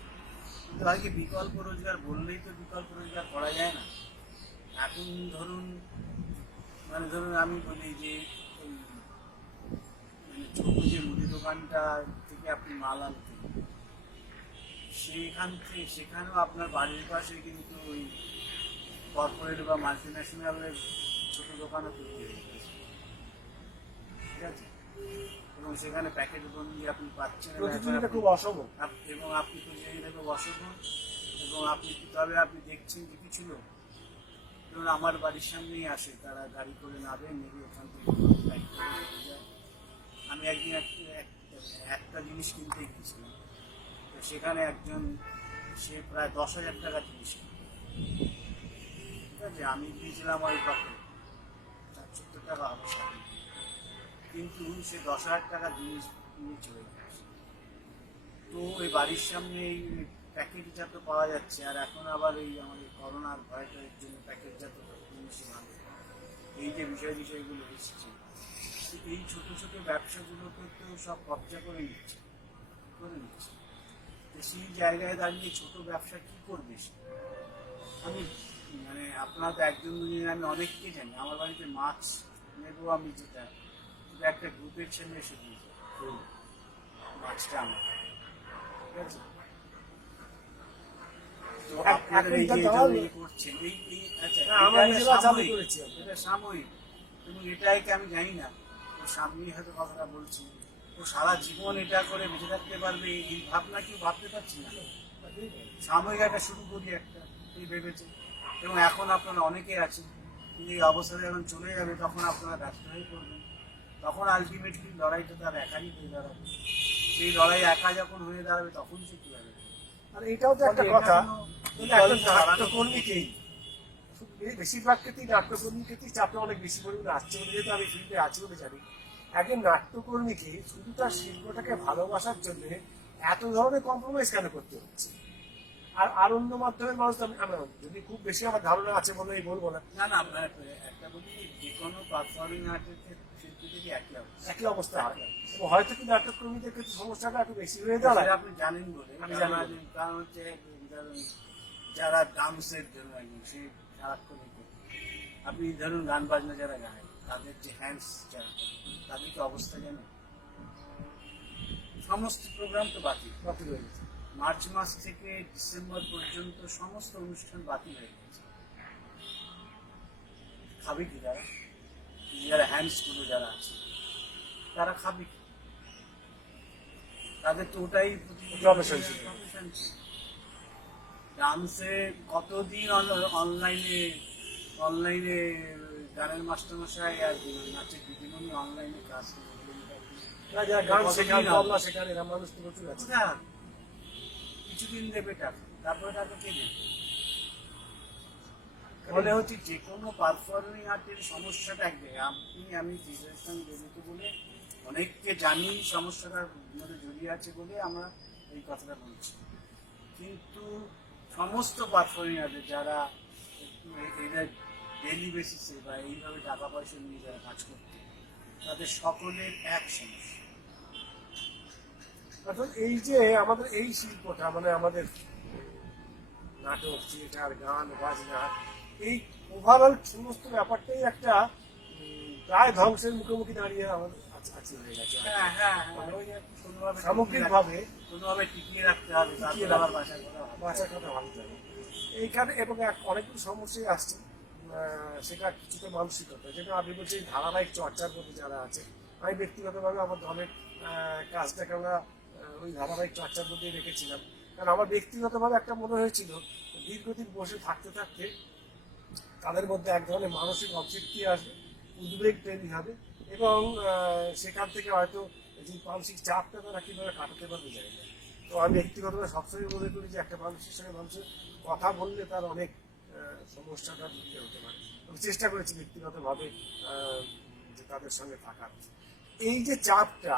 কিন্তু আগে বিকল্প রোজগার বললেই তো বিকল্প রোজগার করা যায় না। এখন ধরুন আমি বলি যে ওই ছোট যে মুদি দোকানটা থেকে আপনি মাল আনতেন, সেখানেও আপনার বাড়ির পাশে কিন্তু ওই কর্পোরেট বা মাল্টি ন্যাশনালের ছোট দোকানও তৈরি হয়ে গেছে, ঠিক আছে? এবং সেখানে প্যাকেট বন্দি আপনি পাচ্ছেন, খুব অসম এবং আপনি তো যেভাবে অসম, এবং তবে আপনি দেখছেন যে কিছু লোক ধরুন আমার বাড়ির সামনেই আসে, তারা গাড়ি করে নেবে ওখান থেকে আমি একদিন একটা জিনিস কিনতে গিয়েছিলাম, তো সেখানে একজন সে প্রায় 10,000 টাকা জিনিস কিনতে, ঠিক আছে? আমি দিয়েছিলাম ওই পকেট 70 টাকা হবে, কিন্তু সে 10,000 টাকা জিনিস নিয়ে চলে যাচ্ছে। তো ওই বাড়ির সামনে এই প্যাকেটজাত পাওয়া যাচ্ছে, আর এখন আবার এই আমাদের করোনার ভয়টার জন্য প্যাকেটজাত জিনিসই ভালো, এই যে বিষয়গুলো এসছে, এই ছোট ছোট ব্যবসাগুলোকে তো সব কবজা করে নিচ্ছে। তো সেই জায়গায় দাঁড়িয়ে ছোট ব্যবসা কি করবে সে? আমি আপনার তো একজন দুজন, আমি অনেককে জানি, আমার বাড়িতে মাছ নেবো আমি, যেটা একটা গ্রুপের ছেলে এসে দিয়েছে মাছটা আমার, ঠিক আছে? তো আপনাদের এই যে করছেন এটা সাময়িক, এবং এটাকে আমি জানি না সামনেই হয়তো কথাটা বলছি, তো সারা জীবন এটা করে বেঁচে থাকতে পারবে এই ভাবনা কি ভাবতে পারছি না। সাময়িক একটা শুরু করি একটা, এই ভেবেছে, এবং এখন আপনারা অনেকে আছেন, কিন্তু এই অবস্থাতে যখন চলে যাবে তখন আপনারা ব্যস্ত হয়ে পড়বেন, তখন আলটিমেটলি লড়াইটা তার একাই হয়ে দাঁড়াবে। সেই লড়াই একা যখন হয়ে দাঁড়াবে তখন সে কি হবে? আর এটাও তো একটা কথা, নাট্যকর্মীকেই বেশিরভাগ ক্ষেত্রেই নাট্যকর্মীকে চাপটা অনেক বেশি পরিমাণে আসছে বলে, যেহেতু আমি ফিল্ডে আছি বলে জানি, একজন নাট্যকর্মীকে শুধু তার শিল্পটাকে ভালোবাসার জন্য এত ধরনের কম্প্রোমাইজ কেন করতে হচ্ছে? আর অন্য মাধ্যমের মানুষ, যদি খুব বেশি আমার ধারণা আছে বলেই বলবো না, আপনার একটা বলি, যে কোনো পারফর্মিং আর্টের শিল্পী থেকে একই অবস্থা হয়, এবং হয়তো কি নাট্যকর্মীদের ক্ষেত্রে সমস্যাটা একটু বেশি হয়ে দাঁড়ায়। আপনি জানেন বলে আমি জানি, কারণ হচ্ছে যারা ডান্সের জন্য সে সারাক্ষণ, আপনি ধরুন গান বাজনা যারা গায় তাদের যে হ্যান্ডস যারা, তাদের কি অবস্থা জানেন? সমস্ত প্রোগ্রাম তো বাতিল হয়ে গেছে। মার্চ মাস থেকে ডিসেম্বর পর্যন্ত সমস্ত অনুষ্ঠান বাতিল হয়ে গেছে। খাবে কি যারা হ্যান্ডসগুলো যারা আছে তারা খাবে কি? তাদের তো ওটাই প্রফেশন ছিল। ডান্সে কতদিন অনলাইনে গানের মাস্টারমশাই আর নাচের দিদিমণি অনলাইনে ক্লাস কিছুদিন দেবে টাকা, তারপরে টাকা কে দেবে? ফলে হচ্ছে যে কোনো পারফর্মিং আর্টের সমস্যাটাকে আমি ফিজিক্সের সঙ্গে জড়িত বলে অনেককে জানি, সমস্যাটার মধ্যে জড়িয়ে আছে বলে আমরা এই কথাটা বলছি। কিন্তু সমস্ত পারফর্মিং আর্টের যারা এরা ডেইলি বেসিসে বা এইভাবে টাকা পয়সা নিয়ে যারা কাজ করতে, তাদের সকলের এক সমস্যা। অর্থাৎ এই যে আমাদের এই শিল্পটা, মানে আমাদের নাটক, থিয়েটার, গান, বাজনা, এই ওভারঅল সমস্ত ব্যাপারটাই একটা প্রায় ধ্বংসের মুখোমুখি দাঁড়িয়ে আমাদের আছে হয়ে গেছে। সামগ্রিকভাবে কোনোভাবে টিকিয়ে রাখতে হবে, টিকিয়ে তারপর আবার রাখতে বাঁচার কথা ভাবতে হবে এইখানে। এবং অনেকগুলো সমস্যাই আসছে, সেটা কিছুটা মানসিকতা, যেটা আপনি বলছি ধারাবাহিক চর্চার মধ্যে যারা আছে। আমি ব্যক্তিগতভাবে আমার ধরনের কাজটাকে আমরা ওই ধারাবাহিক চর্চার মধ্যেই রেখেছিলাম, কারণ আমার ব্যক্তিগতভাবে একটা মনে হয়েছিল দীর্ঘদিন বসে থাকতে থাকতে তাদের মধ্যে এক ধরনের মানসিক অবজেক্টই আসবে, উদ্বেগ তৈরি হবে, এবং সেখান থেকে হয়তো যে মানসিক চাপটা তারা কীভাবে কাটাতে পারবে যায় না। তো আমি ব্যক্তিগতভাবে সবসময় মনে করি যে একটা মানুষের সঙ্গে মানুষের কথা বললে তার অনেক সমস্যাটা দূর হতে পারে। আমি চেষ্টা করেছি ব্যক্তিগতভাবে যে তাদের সঙ্গে থাকার। এই যে চাপটা,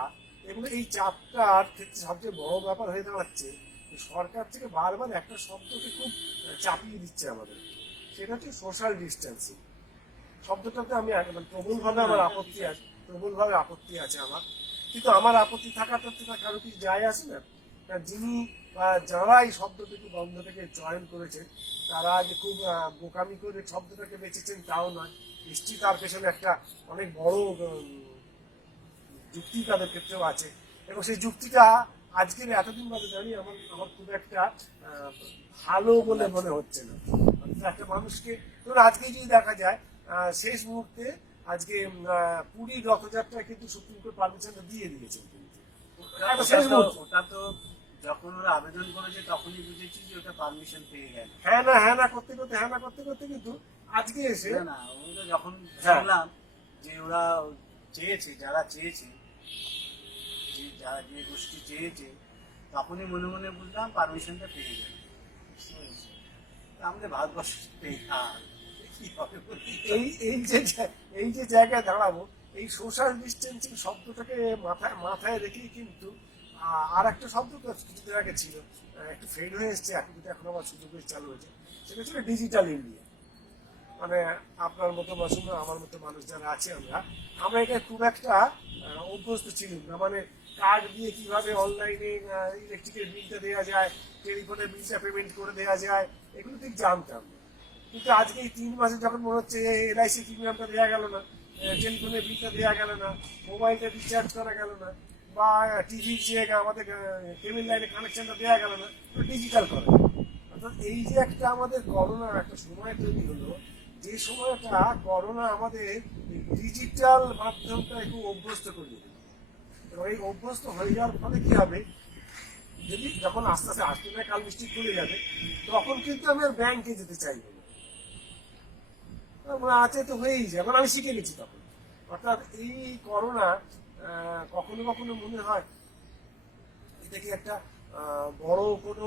এগুলো এই চাপটার ক্ষেত্রে সবচেয়ে বড় ব্যাপার হয়ে দাঁড়াচ্ছে সরকার থেকে বারবার একটা শব্দকে খুব চাপিয়ে দিচ্ছে আমাদের, সেটা হচ্ছে সোশ্যাল ডিস্টেন্সিং। শব্দটাতে আমি প্রবলভাবে আমার আপত্তি আছে আমার। কিন্তু আমার আপত্তি থাকাটা তো কারো কিছু যায় আসে না। যিনি বা যারা এই শব্দটুকু বন্ধটাকে চয়ন করেছেন তারা যে খুব বোকামি করে শব্দটাকে বেঁচেছেন তাও নয়, নিশ্চয়ই তার পেছনে একটা অনেক বড় যুক্তি তাদের ক্ষেত্রেও আছে। এবং সেই যুক্তিটা আজকের এতদিন বাদে দাঁড়িয়ে আমার খুব একটা ভালো বলে মনে হচ্ছে না। একটা মানুষকে ধরুন আজকে যদি দেখা যায় শেষ মুহূর্তে আজকে পুরী রথযাত্রায় কিন্তু সুপ্রিম কোর্ট পারমিশনটা দিয়ে দিয়েছেন, কিন্তু ওটা তো যখন ওরা আবেদন করেছে তখনই বুঝেছি যে ওটা পারমিশন পেয়ে গেছে। হ্যাঁ না করতে করতে কিন্তু আজকে এসে না ওটা যখন শুনলাম যে ওরা চেয়েছে, যারা চেয়েছে, যে গোষ্ঠী চেয়েছে, তখনই মনে মনে বুঝলাম পারমিশনটা পেয়ে গেছে। আমাদের ভারতবর্ষে এই যে জায়গায় দাঁড়াবো, এই সোশ্যাল ডিস্টেন্সিং শব্দটাকে মাথায় রেখেই কিন্তু আর একটা শব্দ কিছুদিন আগে ছিল, একটু ফেড হয়ে এসছে, এখন আবার সুযোগ চালু হয়েছে, সেটা ছিল ডিজিটাল ইন্ডিয়া। মানে আপনার মতো মানুষ, আমার মতো মানুষ যারা আছে, আমরা এখানে খুব একটা অভ্যস্ত ছিলাম না। মানে কার্ড দিয়ে কিভাবে অনলাইনে ইলেকট্রিকের বিলটা দেওয়া যায়, টেলিফোনের বিলটা পেমেন্ট করে দেওয়া যায়, এগুলো ঠিক জানতাম না। কিন্তু আজকে এই 3 মাসে যখন মনে হচ্ছে LIC প্রিমিয়ামটা দেওয়া গেল না, টেলিফোনের বিলটা দেওয়া গেল না, মোবাইলটা রিচার্জ করা গেল না, বা টিভির যে আমাদের কেবল লাইনে কানেকশনটা দেওয়া গেল না, ডিজিটাল করে। অর্থাৎ এই যে একটা আমাদের করোনার একটা সময় তৈরি হলো, যে সময়টা করোনা আমাদের ডিজিটাল মাধ্যমটা একটু অভ্যস্ত করিয়ে দিল। এবং এই অভ্যস্ত হয়ে যাওয়ার ফলে কি হবে, যদি যখন আস্তে আস্তে আসতে কাল মিষ্টি খুলে যাবে, তখন কিন্তু আমি আর ব্যাংকে যেতে চাইবো না, আছে তো হয়েই যায়, এখন আমি শিখে গেছি তখন। অর্থাৎ এই করোনা কখনো কখনো মনে হয় এটা কি একটা বড় কোনো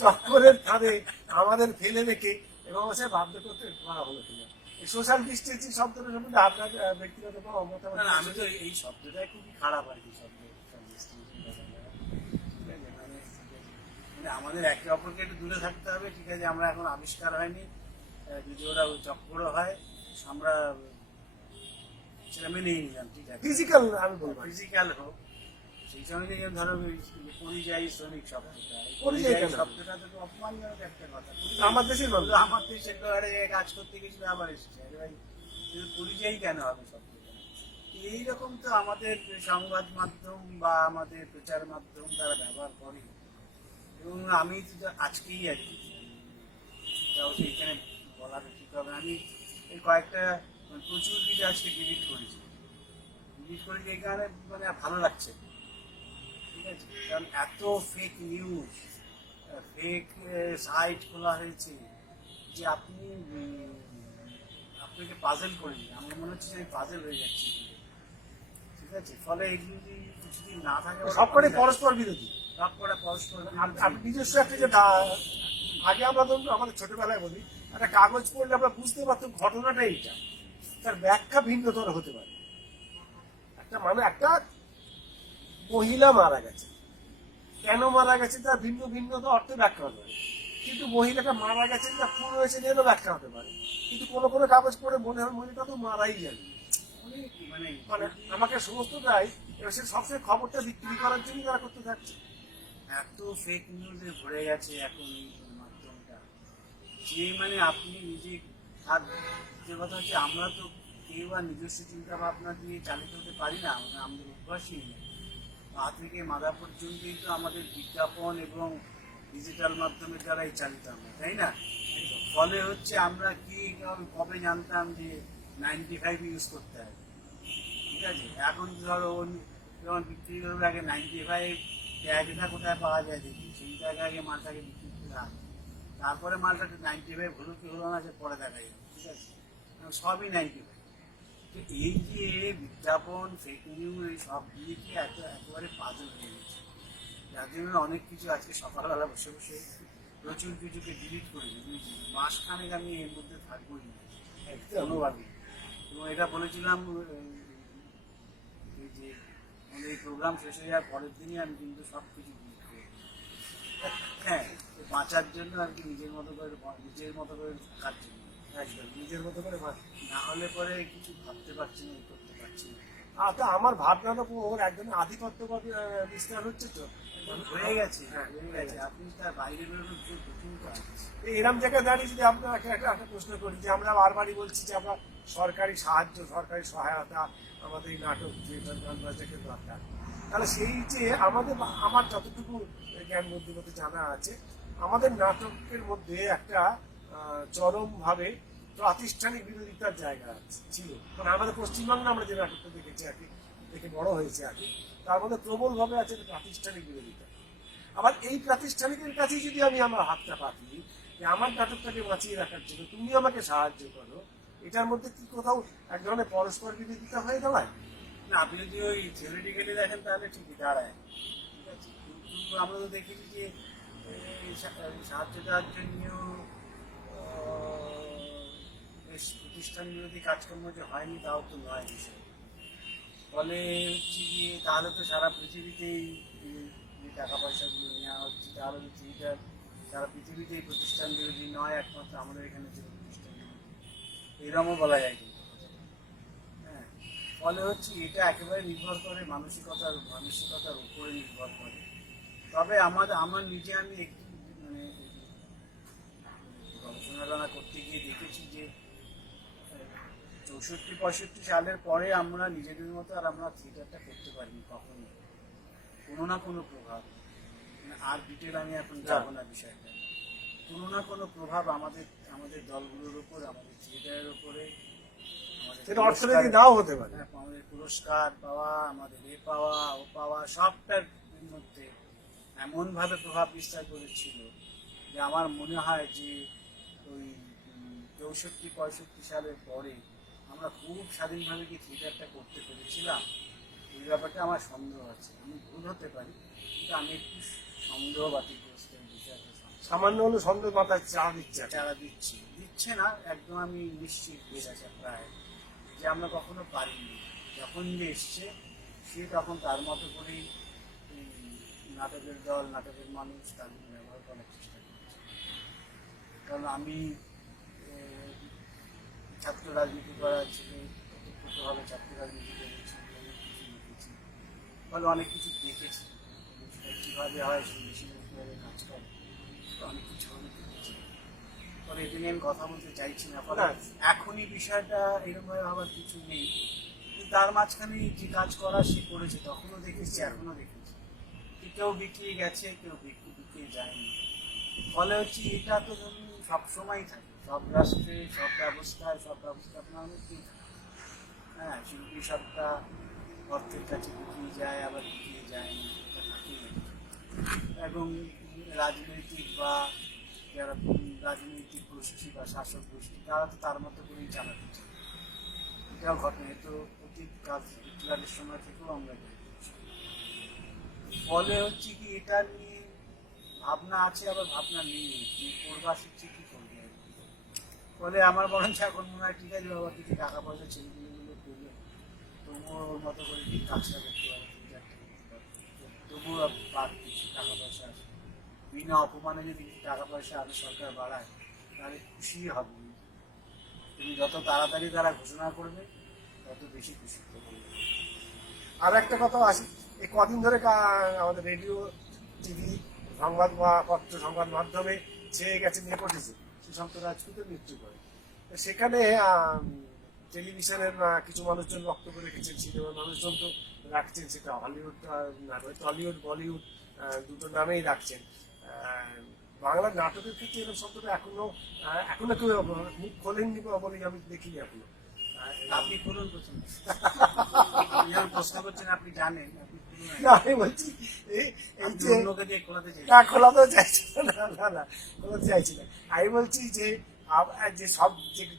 চক্করের ফাঁদে আমাদের ফেলে রেখে এবং সে ভাবতে করতে করা হলো কিনা। সোশ্যাল ডিস্টেন্সিং শব্দটা সম্বন্ধে আপনার ব্যক্তিগত মতামত? আমি তো এই শব্দটাই খুবই খারাপ আর কি, শব্দ মানে আমাদের একে অপরকে একটু দূরে থাকতে হবে, ঠিক আছে। আমরা এখন আবিষ্কার হয়নি, যদি ওরা চক্করও হয় আমরা সেটা মেনেই নিলাম, ঠিক আছে। ফিজিক্যাল আমি বলবো, ফিজিক্যাল হোক, সেই সঙ্গে ধরো পরিযায়ী শ্রমিক শব্দটা, শব্দটা তো অপমানজনক একটা কথা। আমার দেশের কাজ করতে গেছিল আবার এসেছে, পরিযায়ী কেন হবে শব্দটা? এইরকম তো আমাদের সংবাদ মাধ্যম বা আমাদের প্রচার মাধ্যম তারা ব্যবহার করে। এবং আমি তো আজকেই আর কি সেইখানে বলার ঠিক হবে, আমি এই কয়েকটা প্রচুর কিছু আজকে ডিলিট করেছি এই কারণে মানে ভালো লাগছে, ঠিক আছে। কারণ এত ফেক নিউজ, ফেক সাইট খোলা হয়েছে যে আপনাকে পাজেল করে দিন, আমার মনে হচ্ছে যে পাজেল হয়ে যাচ্ছে, ঠিক আছে। ফলে এগুলো যদি কিছুদিন না থাকে, সবকটাই পরস্পর বিরোধী, সবকটা পরস্পর। আপনি নিজস্ব একটা যে আগে আমরা ধরুন আমাদের ছোটবেলায় বলি একটা কাগজ পড়লে আমরা বুঝতে পারতাম ঘটনাটা এইটা, তার ব্যাখ্যা ভিন্নতর হতে পারে। একটা মহিলা মারা গেছে, কেন মারা গেছে তার ভিন্ন ভিন্ন অর্থে ব্যাখ্যা হতে পারে, কিন্তু মহিলাটা মারা গেছে না খুন হয়েছে এরও ব্যাখ্যা হতে পারে। কিন্তু কোনো কোনো কাগজ পড়ে মনে হয় মহিলাটা তো মারাই যাবে। মানে মানে আমাকে সমস্তটাই এবার সে সবসময় খবরটা বিক্রি করার জন্য তারা করতে থাকছে। এত ফেক নিউজে ভরে গেছে এখন এই মাধ্যমটা, যে মানে আপনি নিজে, আর যে কথা হচ্ছে আমরা তো কেউ আর নিজস্ব চিন্তা ভাবনা দিয়ে চালিত হতে পারি না, আমাদের অভ্যাসই নেই। পা থেকে মাথা পর্যন্তই তো আমাদের বিজ্ঞাপন এবং ডিজিটাল মাধ্যমের দ্বারাই চালিত আমরা, তাই না? ফলে হচ্ছে আমরা কি কবে জানতাম যে 95 ইউজ করতে হবে, ঠিক আছে? এখন ধরো যেমন বিক্রি করবে আগে 95 ট্যাগটা কোথায় পাওয়া যায় দেখি, সেই জায়গায় আগে মালটাকে বিক্রি করে রাখ, তারপরে মালটাকে 95 হলো কি হলো না সে পরে দেখা যাবে, ঠিক আছে? সবই 95। এই যে বিজ্ঞাপন, ফেক নিউজ, এই সব দিয়ে কি একেবারে পাজল হয়ে গেছে, যার জন্য অনেক কিছু আজকে সকালবেলা বসে বসে প্রচুর কিছুকে ডিলিট করে দিয়েছি। মাসখানেক আমি এর মধ্যে থাকবোই না কোনোভাবেই। এবং এটা বলেছিলাম এই যে আমাদের এই প্রোগ্রাম শেষ হয়ে যাওয়ার পরের দিনই আমি কিন্তু সব কিছু ডিলিট করে দিই। হ্যাঁ, বাঁচার জন্য আর কি, নিজের মতো করে থাকার জন্য। একদম নিজের মতো করে না হলে পরে কিছু ভাবতে পারছি না, করতে পারছি না। তো আমার ভাবনাটা ওর একজন আধিপত্যবাদী বিস্তার হচ্ছে তো হয়ে গেছে, হ্যাঁ, হয়ে গেছে। আপনি তার বাইরে বেরোনোর যে কঠিন কাজ। এরকম জায়গায় দাঁড়িয়ে যদি আপনাকে একটা প্রশ্ন করি যে আমরা বারবারই বলছি যে আমরা সরকারি সাহায্য, সরকারি সহায়তা আমাদের এই নাটক যে গানবাজটাকে দরকার, তাহলে সেই যে আমার যতটুকু জ্ঞান বুদ্ধিমতে জানা আছে, আমাদের নাটকের মধ্যে একটা চরমভাবে প্রাতিষ্ঠানিক বিরোধিতার জায়গা ছিল। মানে আমাদের পশ্চিমবাংলা আমরা যে নাটকটা দেখেছি আর কি, দেখে বড় হয়েছে আর কি, তার মধ্যে প্রবলভাবে আছে প্রাতিষ্ঠানিক বিরোধিতা। আবার এই প্রাতিষ্ঠানিকের কাছেই যদি আমি আমার হাতটা পাতি যে আমার নাটকটাকে বাঁচিয়ে রাখার জন্য তুমি আমাকে সাহায্য করো, এটার মধ্যে কি কোথাও এক ধরনের পরস্পর বিরোধিতা হয়ে দাঁড়ায়? না, আপনি যদি ওই থিওরিটিক্যালি দেখেন তাহলে ঠিকই দাঁড়ায়, ঠিক আছে? কিন্তু আমরা তো দেখেছি যে সাহায্য সাহায্য নিয়েও বেশ প্রতিষ্ঠান বিরোধী কাজকর্ম যে হয়নি তাও তো নয় বিষয়। ফলে হচ্ছে গিয়ে তাহলে তো সারা পৃথিবীতেই যে টাকা পয়সাগুলো নেওয়া হচ্ছে, তাহলে হচ্ছে এটা সারা পৃথিবীতেই প্রতিষ্ঠান বিরোধী নয়, একমাত্র আমাদের এখানে যে প্রতিষ্ঠান বিরোধী, এরকমও বলা যায় কিন্তু। হ্যাঁ, ফলে হচ্ছে এটা একেবারে নির্ভর করে মানসিকতার উপরে নির্ভর করে। তবে আমার নিজে আমি একটু মানে গবেষণা করতে গিয়ে দেখেছি যে 64-65 সালের পরে আমরা নিজেদের মতো আর আমরা থিয়েটারটা করতে পারিনি কখনো, কোনো না কোনো প্রভাব, আর ডিটেল আমি এখন যাবো না বিষয়টা, কোনো না কোনো প্রভাব আমাদের দলগুলোর উপর, আমাদের থিয়েটারের উপরে, অর্থনীতি নাও হতে পারে, আমাদের পুরস্কার পাওয়া, আমাদের ও পাওয়া সবটার মধ্যে এমনভাবে প্রভাব বিস্তার করেছিল যে আমার মনে হয় যে ওই 64-65 সালের পরে আমরা খুব স্বাধীনভাবে কি থিয়েটারটা করতে পেরেছিলাম, এই ব্যাপারটা আমার সন্দেহ আছে। আমি ভুল হতে পারি, কিন্তু আমি একটু সন্দেহবাদীগ্রস্ত বিষয়টা। সামান্য হলো সন্দেহ মাথায় চারা দিচ্ছে না, একদম আমি নিশ্চিত হয়ে গেছে প্রায় যে আমরা কখনো পারিনি। যখন যে এসছে সে তখন তার মতো করেই নাটকের দল, নাটকের মানুষ তাদের ব্যবহার করার চেষ্টা করছে। কারণ আমি ছাত্র রাজনীতি করার ছেলে, ভাবে ছাত্র রাজনীতি করেছি, অনেক কিছু লিখেছি, ফলে অনেক কিছু দেখেছি কীভাবে হয়, সেই মেশিনের কীভাবে কাজ করে, অনেক কিছু আমি দেখেছি। ফলে এটা নিয়ে আমি কথা বলতে চাইছি না। ফলে এখনই বিষয়টা এরকমভাবে ভাবার কিছু নেই, তার মাঝখানে যে কাজ করা সে করেছে, তখনও দেখেছি, এখনও দেখেছি। কেউ বিক্রিয়ে গেছে, কেউ বিক্রিয়ে যায়নি। ফলে হচ্ছে এটা তো ধরুন সবসময়ই থাকে, সব রাষ্ট্রে, সব ব্যবস্থায়, সব ব্যবস্থাপনার মধ্যেই থাকে। হ্যাঁ, শিল্পী সবটা অর্থের কাছে বিক্রিয়ে যায়, আবার বিক্রিয়ে যায় না, এটা থাকেই। এবং রাজনৈতিক বা যারা রাজনৈতিক গোষ্ঠী বা শাসক গোষ্ঠী, তারা তো তার মতো করেই চালাতে চায়। এটাও ঘটনা, এ তো অতীত কাজ, হিটলারের সময় থেকেও আমরা দেখেছি। ফলে হচ্ছে কি এটা নিয়ে ভাবনা আছে আবার ভাবনা নেই, কি করবা শিখছি কি করবে আর কি। ফলে আমার বরঞ্চ এখন মনে হয় ঠিক আছে বাবা, কিছু টাকা পয়সা ছেলেগুলো করবে, তবুও ওর মতো করে কি কাজটা করতে পারে, তবুও পার কিছু টাকা পয়সা আসে, বিনা অপমানে যদি কিছু টাকা পয়সা আরো সরকার বাড়ায় তাহলে খুশি হবে। তুমি যত তাড়াতাড়ি তারা ঘোষণা করবে তত বেশি খুশি হবে। আর একটা কথা আসি, এই কদিন ধরে আমাদের রেডিও, টিভি, সংবাদ পত্র, সংবাদ মাধ্যমে ছেয়ে গেছে নেপোটিজম। সুশান্ত রাজপুতের মৃত্যু করে, তো সেখানে টেলিভিশনের কিছু মানুষজন বক্তব্য রেখেছেন, সিনেমার মানুষজন তো রাখছেন, সেটা হলিউড টলিউড বলিউড দুটো নামেই রাখছেন। বাংলার নাটকের ক্ষেত্রে এরকম শব্দটা এখনো কেউ মুখ খোলেননি বলে আমি দেখিনি এখনো। আপনি করুন প্রথম, প্রশ্ন করছেন আপনি জানেন, আপনি না, আমি বলছি এই যে অন্যকে দিয়ে খোলাতে চাই না, খোলাতেও চাইছি না, না খোলাতে চাইছি না। আমি বলছি যে যে সব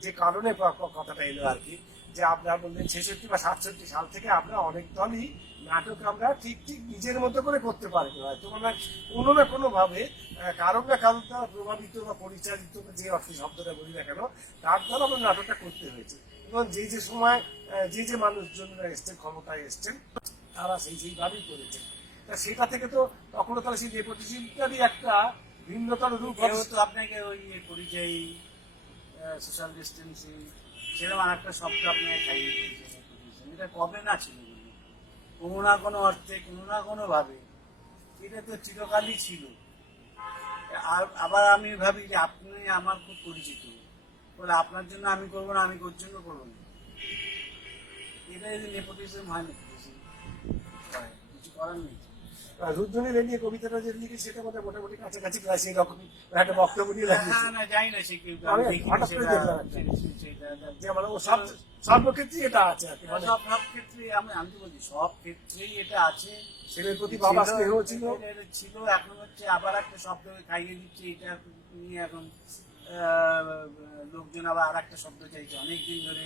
যে কারণে কথাটা এলো আর কি, যে আপনারা বললেন 66 বা 67 সাল থেকে আমরা অনেক দলই নাটক আমরা ঠিক নিজের মতো করে করতে পারিনি, হয়তো মানে কোনো না কোনো ভাবে কারণ না কারণ দ্বারা প্রভাবিত বা পরিচালিত, যে অর্থে শব্দটা বলি না কেন, তার দ্বারা আমরা নাটকটা করতে হয়েছে। এবং যে সময় যে মানুষজনরা এসছেন, ক্ষমতায় এসছেন, তারা সেইভাবেই করেছেন। তা সেটা থেকে তো তখনও তাহলে সেই নেপোটিজমটারই একটা ভিন্নতর রূপ হবে। তো আপনাকে ওই পরিচয়, সোশ্যাল ডিস্টেন্সিং, সেরকম আর একটা শব্দ আপনাকে খাইয়ে দিয়েছে। এটা কবে না ছিল কোনো না কোনো অর্থে, কোনো না কোনো ভাবে এটা তো চিরকালই ছিল। আর আবার আমি ভাবি যে আপনি আমার খুব পরিচিত, বলে আপনার জন্য আমি করবো না, আমি ওর জন্য করবো না, এটা যদি নেপোটিজম হয়, নেপোটিজম কিছু করার নেই। রুদ্রনী নিয়ে কবিতাটা যে লিখে সেটা মোটামুটি কাছাকাছি প্রায় সেই রকমই একটা বক্তব্য নিয়ে লাগিয়েছে। না জানি না সে কি, আমি হঠাৎ করে দেখলাম একটা, যে মানে ও সর্বক্ষেত্রেই এটা আছে আর কি, মানে সব ক্ষেত্রে আমি তো বলছি সব ক্ষেত্রেই এটা আছে। ছেলের প্রতি বাবা স্নেহ ছিল, ছিল, এখন হচ্ছে আবার একটা শব্দ খাইয়ে দিচ্ছে, এটা নিয়ে এখন লোকজন আবার আর একটা শব্দ চাইছে অনেকদিন ধরে,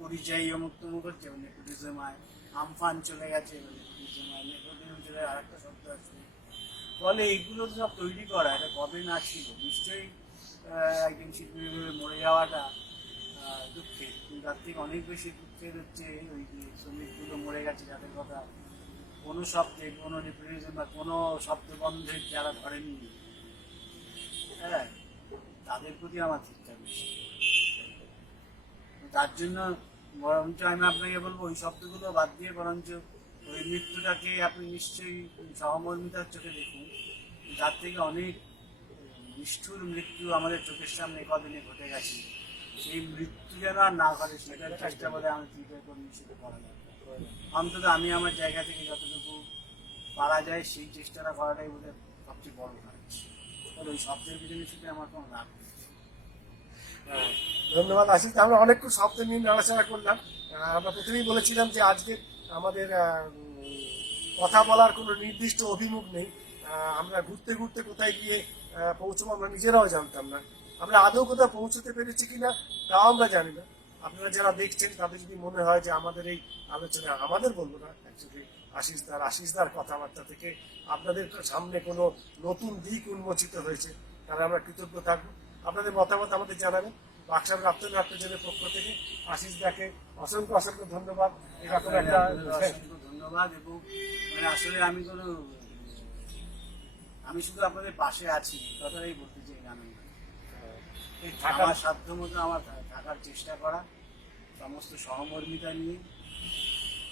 পরিচয় অমুক তমুক হচ্ছে, নেপোটিজম হয়, আমফান চলে গেছে, নেপোটিজম হয়, নেপোটিজম চলে আর একটা শব্দ আছে। ফলে এইগুলো তো সব তৈরি করা, এটা কবে না ছিল। নিশ্চয়ই একজন শিল্পী মরে যাওয়াটা দুঃখের, কিন্তু তার থেকে অনেক বেশি দুঃখের হচ্ছে ওই যে শ্রমিকগুলো মরে গেছে, যাদের কথা কোনো শব্দে, কোনো নেপোটিজম বা কোনো শব্দ বন্ধের যারা ধরেননি, হ্যাঁ, তাদের প্রতি আমার ধিক্কার বেশি। তার জন্য বরঞ্চ আমি আপনাকে বলবো ওই শব্দগুলো বাদ দিয়ে বরঞ্চ ওই মৃত্যুটাকে আপনি নিশ্চয়ই সহমর্মিতার চোখে দেখুন। তার থেকে অনেক নিষ্ঠুর মৃত্যু আমাদের চোখের সামনে কদিনে ঘটে গেছে, সেই মৃত্যু যেন আর না ঘটে সেটার চেষ্টা বলে আমি চিন্তা করি সেটা করা যায়। অন্তত আমি আমার জায়গা থেকে যতটুকু পারা যায় সেই চেষ্টাটা করাটাই বোধহয় সবচেয়ে বড় কাজ। তাহলে ওই শব্দের পিছনে শুধু আমার কোনো লাভ নেই। ধন্যবাদ আশিস। আমরা অনেকক্ষণ শব্দ নিয়ে নাড়াচাড়া করলাম। আমরা প্রথমেই বলেছিলাম যে আজকে আমাদের কথা বলার কোনো নির্দিষ্ট অভিমুখ নেই। আমরা ঘুরতে ঘুরতে কোথায় গিয়ে পৌঁছবো আমরা নিজেরাও জানতাম না। আমরা আদৌ কোথাও পৌঁছতে পেরেছি কিনা তাও আমরা জানি না। আপনারা যারা দেখছেন তাদের যদি মনে হয় যে আমাদের এই আলোচনা, আমাদের বলবো না, অ্যাকচুয়ালি আশিসদার কথাবার্তা থেকে আপনাদের সামনে কোনো নতুন দিক উন্মোচিত হয়েছে, তাহলে আমরা কৃতজ্ঞ থাকবো। আপনাদের মতামত আমাদের জানাবেন। বাক্সার নাট্যজনের পক্ষ থেকে আশিসদাকে অসংখ্য ধন্যবাদ। এরকম একটা ধন্যবাদ। এবং মানে আসলে আমি শুধু আপনাদের পাশে আছি কথাটাই বলতে চাই। আমার সাধ্য মতো আমার থাকার চেষ্টা করা, সমস্ত সহমর্মিতা নিয়ে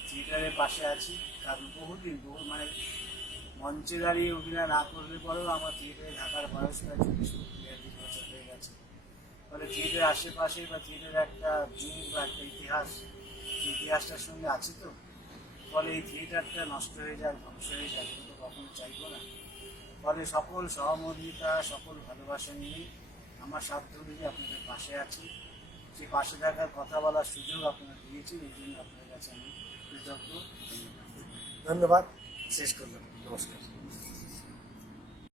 থিয়েটারের পাশে আছি। কারণ বহুদিন মানে মঞ্চে দাঁড়িয়ে অভিনয় না করলে পরেও আমার থিয়েটারে থাকার বয়স প্রায় 40-42 বছর হয়ে গেছে। ফলে থিয়েটারের আশেপাশে বা থিয়েটারের একটা যুগ বা একটা ইতিহাসটার সঙ্গে আছে তো, ফলে এই থিয়েটারটা নষ্ট হয়ে যায়, ধ্বংস হয়ে যায়, কিন্তু কখনো চাইবো না। ফলে সকল সহমর্মিতা, সকল ভালোবাসা নিয়ে আমার সাধ্য অনুযায়ী আপনাদের পাশে আছি। সেই পাশে থাকার কথা বলার সুযোগ আপনারা দিয়েছেন, এই জন্য আপনাদের কাছে আমি কৃতজ্ঞ। ধন্যবাদ। শেষ করলাম। নমস্কার।